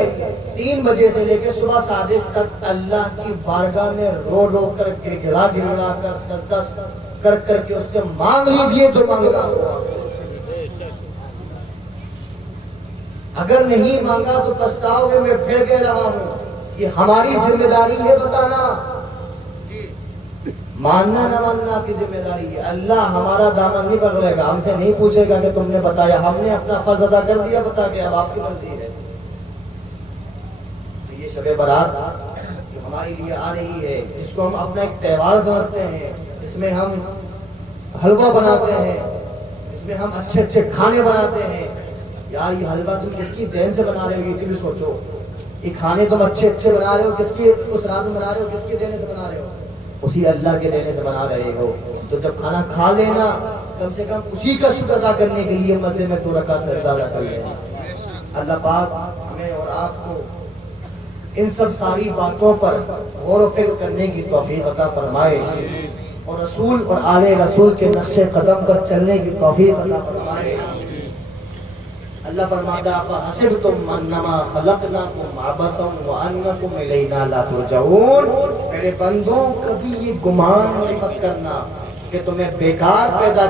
3 بجے سے لے کے صبح صادق تک اللہ کی بارگاہ میں رو رو کر گڑگڑا گڑگڑا کر سجدہ کر کر کے اس سے مانگ لیجئے جو مانگنا ہوا. اگر نہیں مانگا تو پچھتاؤ گے. میں پھر کہہ رہا ہوں یہ ہماری ذمہ داری ہے بتانا. ماننا نہ ماننا کی ذمہ داری ہے. اللہ ہمارا دامن نہیں پکڑے گا, ہم سے نہیں پوچھے گا کہ تم نے بتایا. ہم نے اپنا فرض ادا کر دیا, بتا کے اب آپ کی مرضی ہے. تو یہ شب برات جو ہمارے لیے آ رہی ہے, جس کو ہم اپنا ایک تہوار سمجھتے ہیں, اس میں ہم حلوہ بناتے ہیں, اس میں ہم اچھے اچھے کھانے بناتے ہیں. یار یہ حلوہ تم کس کی دین سے بنا رہے ہو, یہ بھی سوچو. یہ کھانے تم اچھے اچھے بنا رہے ہو, کس کی اس رات میں بنا رہے ہو, کس کے دینے سے بنا رہے ہو؟ اسی اللہ کے دینے سے بنا رہے ہو. تو جب کھانا کھا لینا, کم سے کم اسی کا شکر ادا کرنے کے لیے مسجد میں 2 رکعت سجدہ ادا کر لینا. اللہ پاک ہمیں اور آپ کو ان سب ساری باتوں پر غور و فکر کرنے کی توفیق عطا فرمائے, اور رسول اور آل رسول کے نقش قدم پر چلنے کی توفیق عطا فرمائے. اللہ فرماتا فحسبتم انما خلقناکم عبثا وانکم الینا لا ترجعون. میرے بندوں کبھی یہ گمان مت کرنا کہ تمہیں بیکار پیدا